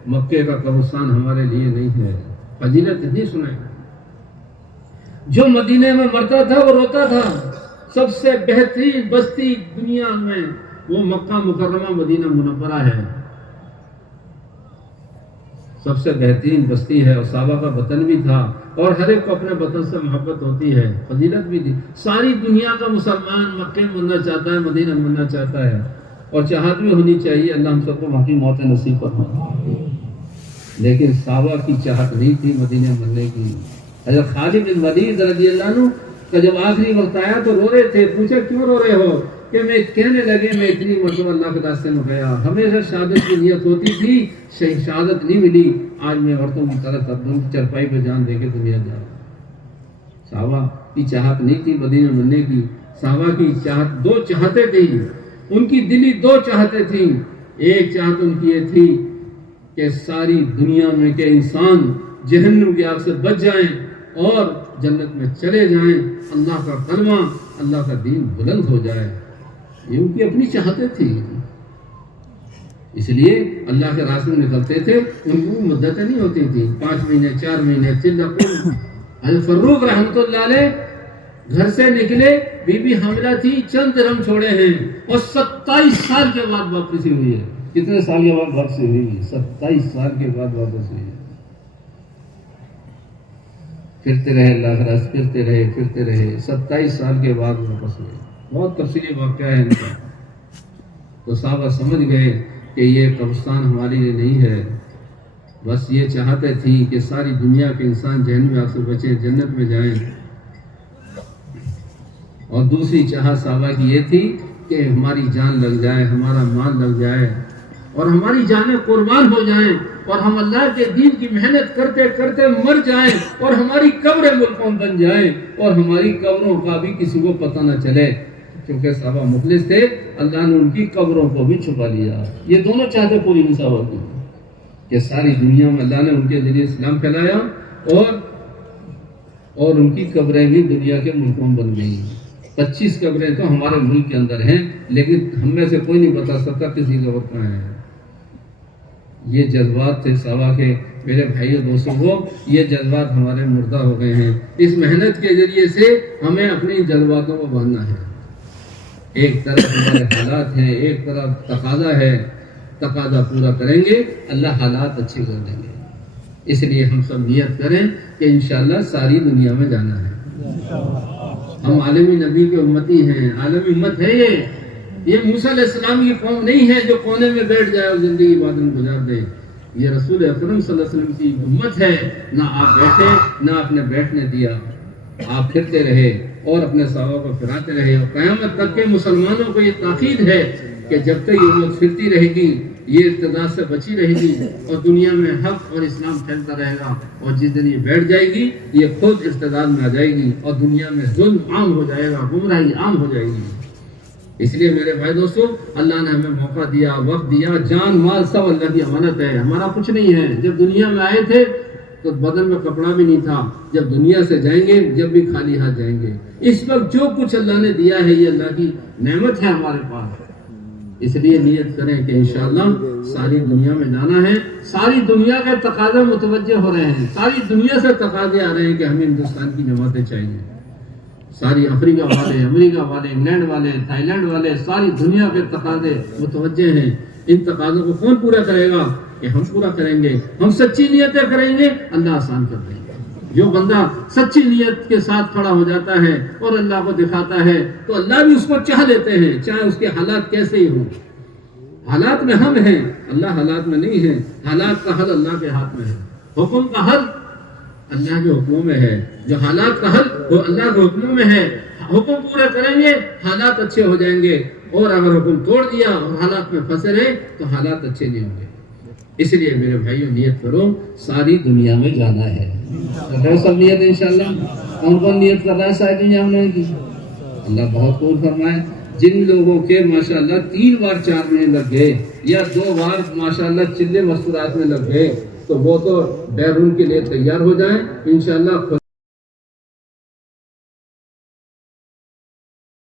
مکے کا قبرستان ہمارے لیے نہیں ہے۔ فضیلت اتنی سنیں، جو مدینے میں مرتا تھا وہ روتا تھا، سب سے بہترین بستی دنیا میں وہ مکہ مکرمہ مدینہ منورہ ہے، سب سے بہترین بستی ہے، اور صحابہ کا وطن بھی تھا، اور ہر ایک کو اپنے وطن سے محبت ہوتی ہے، فضیلت بھی تھی۔ ساری دنیا کا مسلمان مکے میں مرنا چاہتا ہے، مدینہ میں مرنا چاہتا ہے، اور چاہت بھی ہونی چاہیے اللہ ہم سب کو وہاں کی موت نصیب فرمائے، لیکن صحابہ کی چاہت نہیں تھی مدینہ مرنے کی۔ حضرت خالد بن ولید رضی اللہ عنہ کا جب آخری وقت آیا تو رو رہے تھے، پوچھا کیوں رو رہے ہو؟ کہ میں کہنے لگے میں اتنی مرتبہ اللہ کے راستے میں گیا، ہمیشہ شہادت کی نیت ہوتی تھی، شہادت نہیں ملی، آج میں عورتوں کی طرح چرپائی پہ جان دے کے دنیا جا رہا ہوں۔ صحابہ کی چاہت نہیں تھی مدینہ مرنے کی، صحابہ کی چاہت دو چاہتے تھیں، ان کی دلی دو چاہتے تھیں۔ ایک چاہت ان کی یہ تھی کہ ساری دنیا میں کہ انسان جہنم کی آگ سے بچ جائیں اور جنت میں چلے جائیں، اللہ کا کلمہ، اللہ کا دین بلند ہو جائے، یہ ان کی اپنی چاہتے تھی۔ اس لیے اللہ کے راستے میں نکلتے تھے، ان کی مدتیں نہیں ہوتی تھی، 5 مہینے 4 مہینے حضرت فروخ رحمۃ اللہ علیہ گھر سے نکلے، بی بی حاملہ تھی، چند درہم چھوڑے ہیں، اور 27 سال کے بعد واپسی ہوئی ہے۔ کتنے سال کے بعد واپسی ہوئی؟ 27 سال کے بعد واپس ہوئی ہے۔ پھرتے رہے اللہ کے راستے، پھرتے رہے 27 سال کے بعد واپس ہوئے۔ بہت تفصیلی واقعہ ہے ان کا۔ تو صحابہ سمجھ گئے کہ یہ قبرستان ہمارے لیے نہیں ہے، بس یہ چاہتے تھی کہ ساری دنیا کے انسان جہنم آگ سے بچیں، جنت میں جائیں۔ اور دوسری چاہت صحابہ کی یہ تھی کہ ہماری جان لگ جائے، ہمارا مال لگ جائے، اور ہماری جانیں قربان ہو جائیں، اور ہم اللہ کے دین کی محنت کرتے کرتے مر جائیں، اور ہماری قبریں ملکوں بن جائیں، اور ہماری قبروں کا بھی کسی کو پتہ نہ چلے۔ کیونکہ صحابہ مخلص تھے، اللہ نے ان کی قبروں کو بھی چھپا لیا۔ یہ دونوں چاہتے پوری صحابہ کی کہ ساری دنیا میں اللہ نے ان کے ذریعے اسلام پھیلایا، اور ان کی قبریں بھی دنیا کے ملکوں بن گئی۔ 25 قبریں تو ہمارے ملک کے اندر ہیں، لیکن ہم میں سے کوئی نہیں بتا سکتا کسی قبر کہاں ہے۔ یہ جذبات تھے صحابہ کے۔ میرے بھائیوں دوستوں کو یہ جذبات ہمارے مردہ ہو گئے ہیں۔ اس محنت کے ذریعے سے ہمیں اپنی جذباتوں کو بڑھنا ہے۔ ایک طرف ہمارے حالات ہیں، ایک طرف تقاضا ہے، تقاضا پورا کریں گے، اللہ حالات اچھے کر دیں گے۔ اس لیے ہم سب نیت کریں کہ انشاءاللہ ساری دنیا میں جانا ہے۔ ہم عالمی نبی کے امتی ہیں، عالمی امت ہے یہ موسیٰ علیہ السلام کی قوم نہیں ہے جو کونے میں بیٹھ جائے اور زندگی بعد میں گزار دے۔ یہ رسول اکرم صلی اللہ علیہ وسلم کی امت ہے، نہ آپ بیٹھے نہ آپ نے بیٹھنے دیا، آپ پھرتے رہے اور اپنے صحابہ کو پھراتے رہے، اور قیامت تک کے مسلمانوں کو یہ تاکید ہے کہ جب تک یہ امت پھرتی رہے گی، یہ ارتداد سے بچی رہے گی اور دنیا میں حق اور اسلام پھیلتا رہے گا، اور جس دن یہ بیٹھ جائے گی یہ خود ارتداد میں آ جائے گی اور دنیا میں ظلم عام ہو جائے گا، گمراہی عام ہو جائے گی۔ اس لیے میرے بھائی دوستو، اللہ نے ہمیں موقع دیا، وقت دیا، جان مال سب اللہ کی امانت ہے، ہمارا کچھ نہیں ہے۔ جب دنیا میں آئے تھے تو بدن میں کپڑا بھی نہیں تھا، جب دنیا سے جائیں گے جب بھی خالی ہاتھ جائیں گے۔ اس وقت جو کچھ اللہ نے دیا ہے یہ اللہ کی نعمت ہے ہمارے پاس، اس لیے نیت کریں کہ انشاءاللہ ساری دنیا میں جانا ہے۔ ساری دنیا کے تقاضے متوجہ ہو رہے ہیں، ساری دنیا سے تقاضے آ رہے ہیں کہ ہمیں ہندوستان کی جماعتیں چاہیے۔ ساری افریقہ والے، امریکہ والے، انگلینڈ والے، تھائی لینڈ والے، ساری دنیا کے تقاضے متوجہ ہیں۔ ان تقاضوں کو کون پورا کرے گا؟ کہ ہم پورا کریں گے، ہم سچی نیتیں کریں گے، اللہ آسان کر دیں گے۔ جو بندہ سچی نیت کے ساتھ کھڑا ہو جاتا ہے اور اللہ کو دکھاتا ہے تو اللہ بھی اس کو چاہ لیتے ہیں، چاہے اس کے حالات کیسے ہی ہوں۔ حالات میں ہم ہیں، اللہ حالات میں نہیں ہے۔ حالات کا حل اللہ کے ہاتھ میں ہے، حکم کا حل اللہ کے حکموں میں ہے۔ جو حالات کا حل وہ اللہ کے حکموں میں ہے، حکم پورے کریں گے حالات اچھے ہو جائیں گے، اور اگر حکم توڑ دیا اور حالات میں پھنسے رہے تو حالات اچھے نہیں ہوں گے۔ اس لیے میرے بھائیوں نیت کرو، ساری دنیا میں جانا ہے۔ سب نیت انشاءاللہ۔ کون کون نیت کر رہا ہے ساری دنیا میں کی؟ اللہ بہت قبول فرمائے۔ جن لوگوں کے ماشاءاللہ 3 بار چارنے لگ گئے یا 2 بار ماشاءاللہ چلے مستورات میں لگ گئے تو وہ تو بیرون کے لیے تیار ہو جائیں انشاءاللہ۔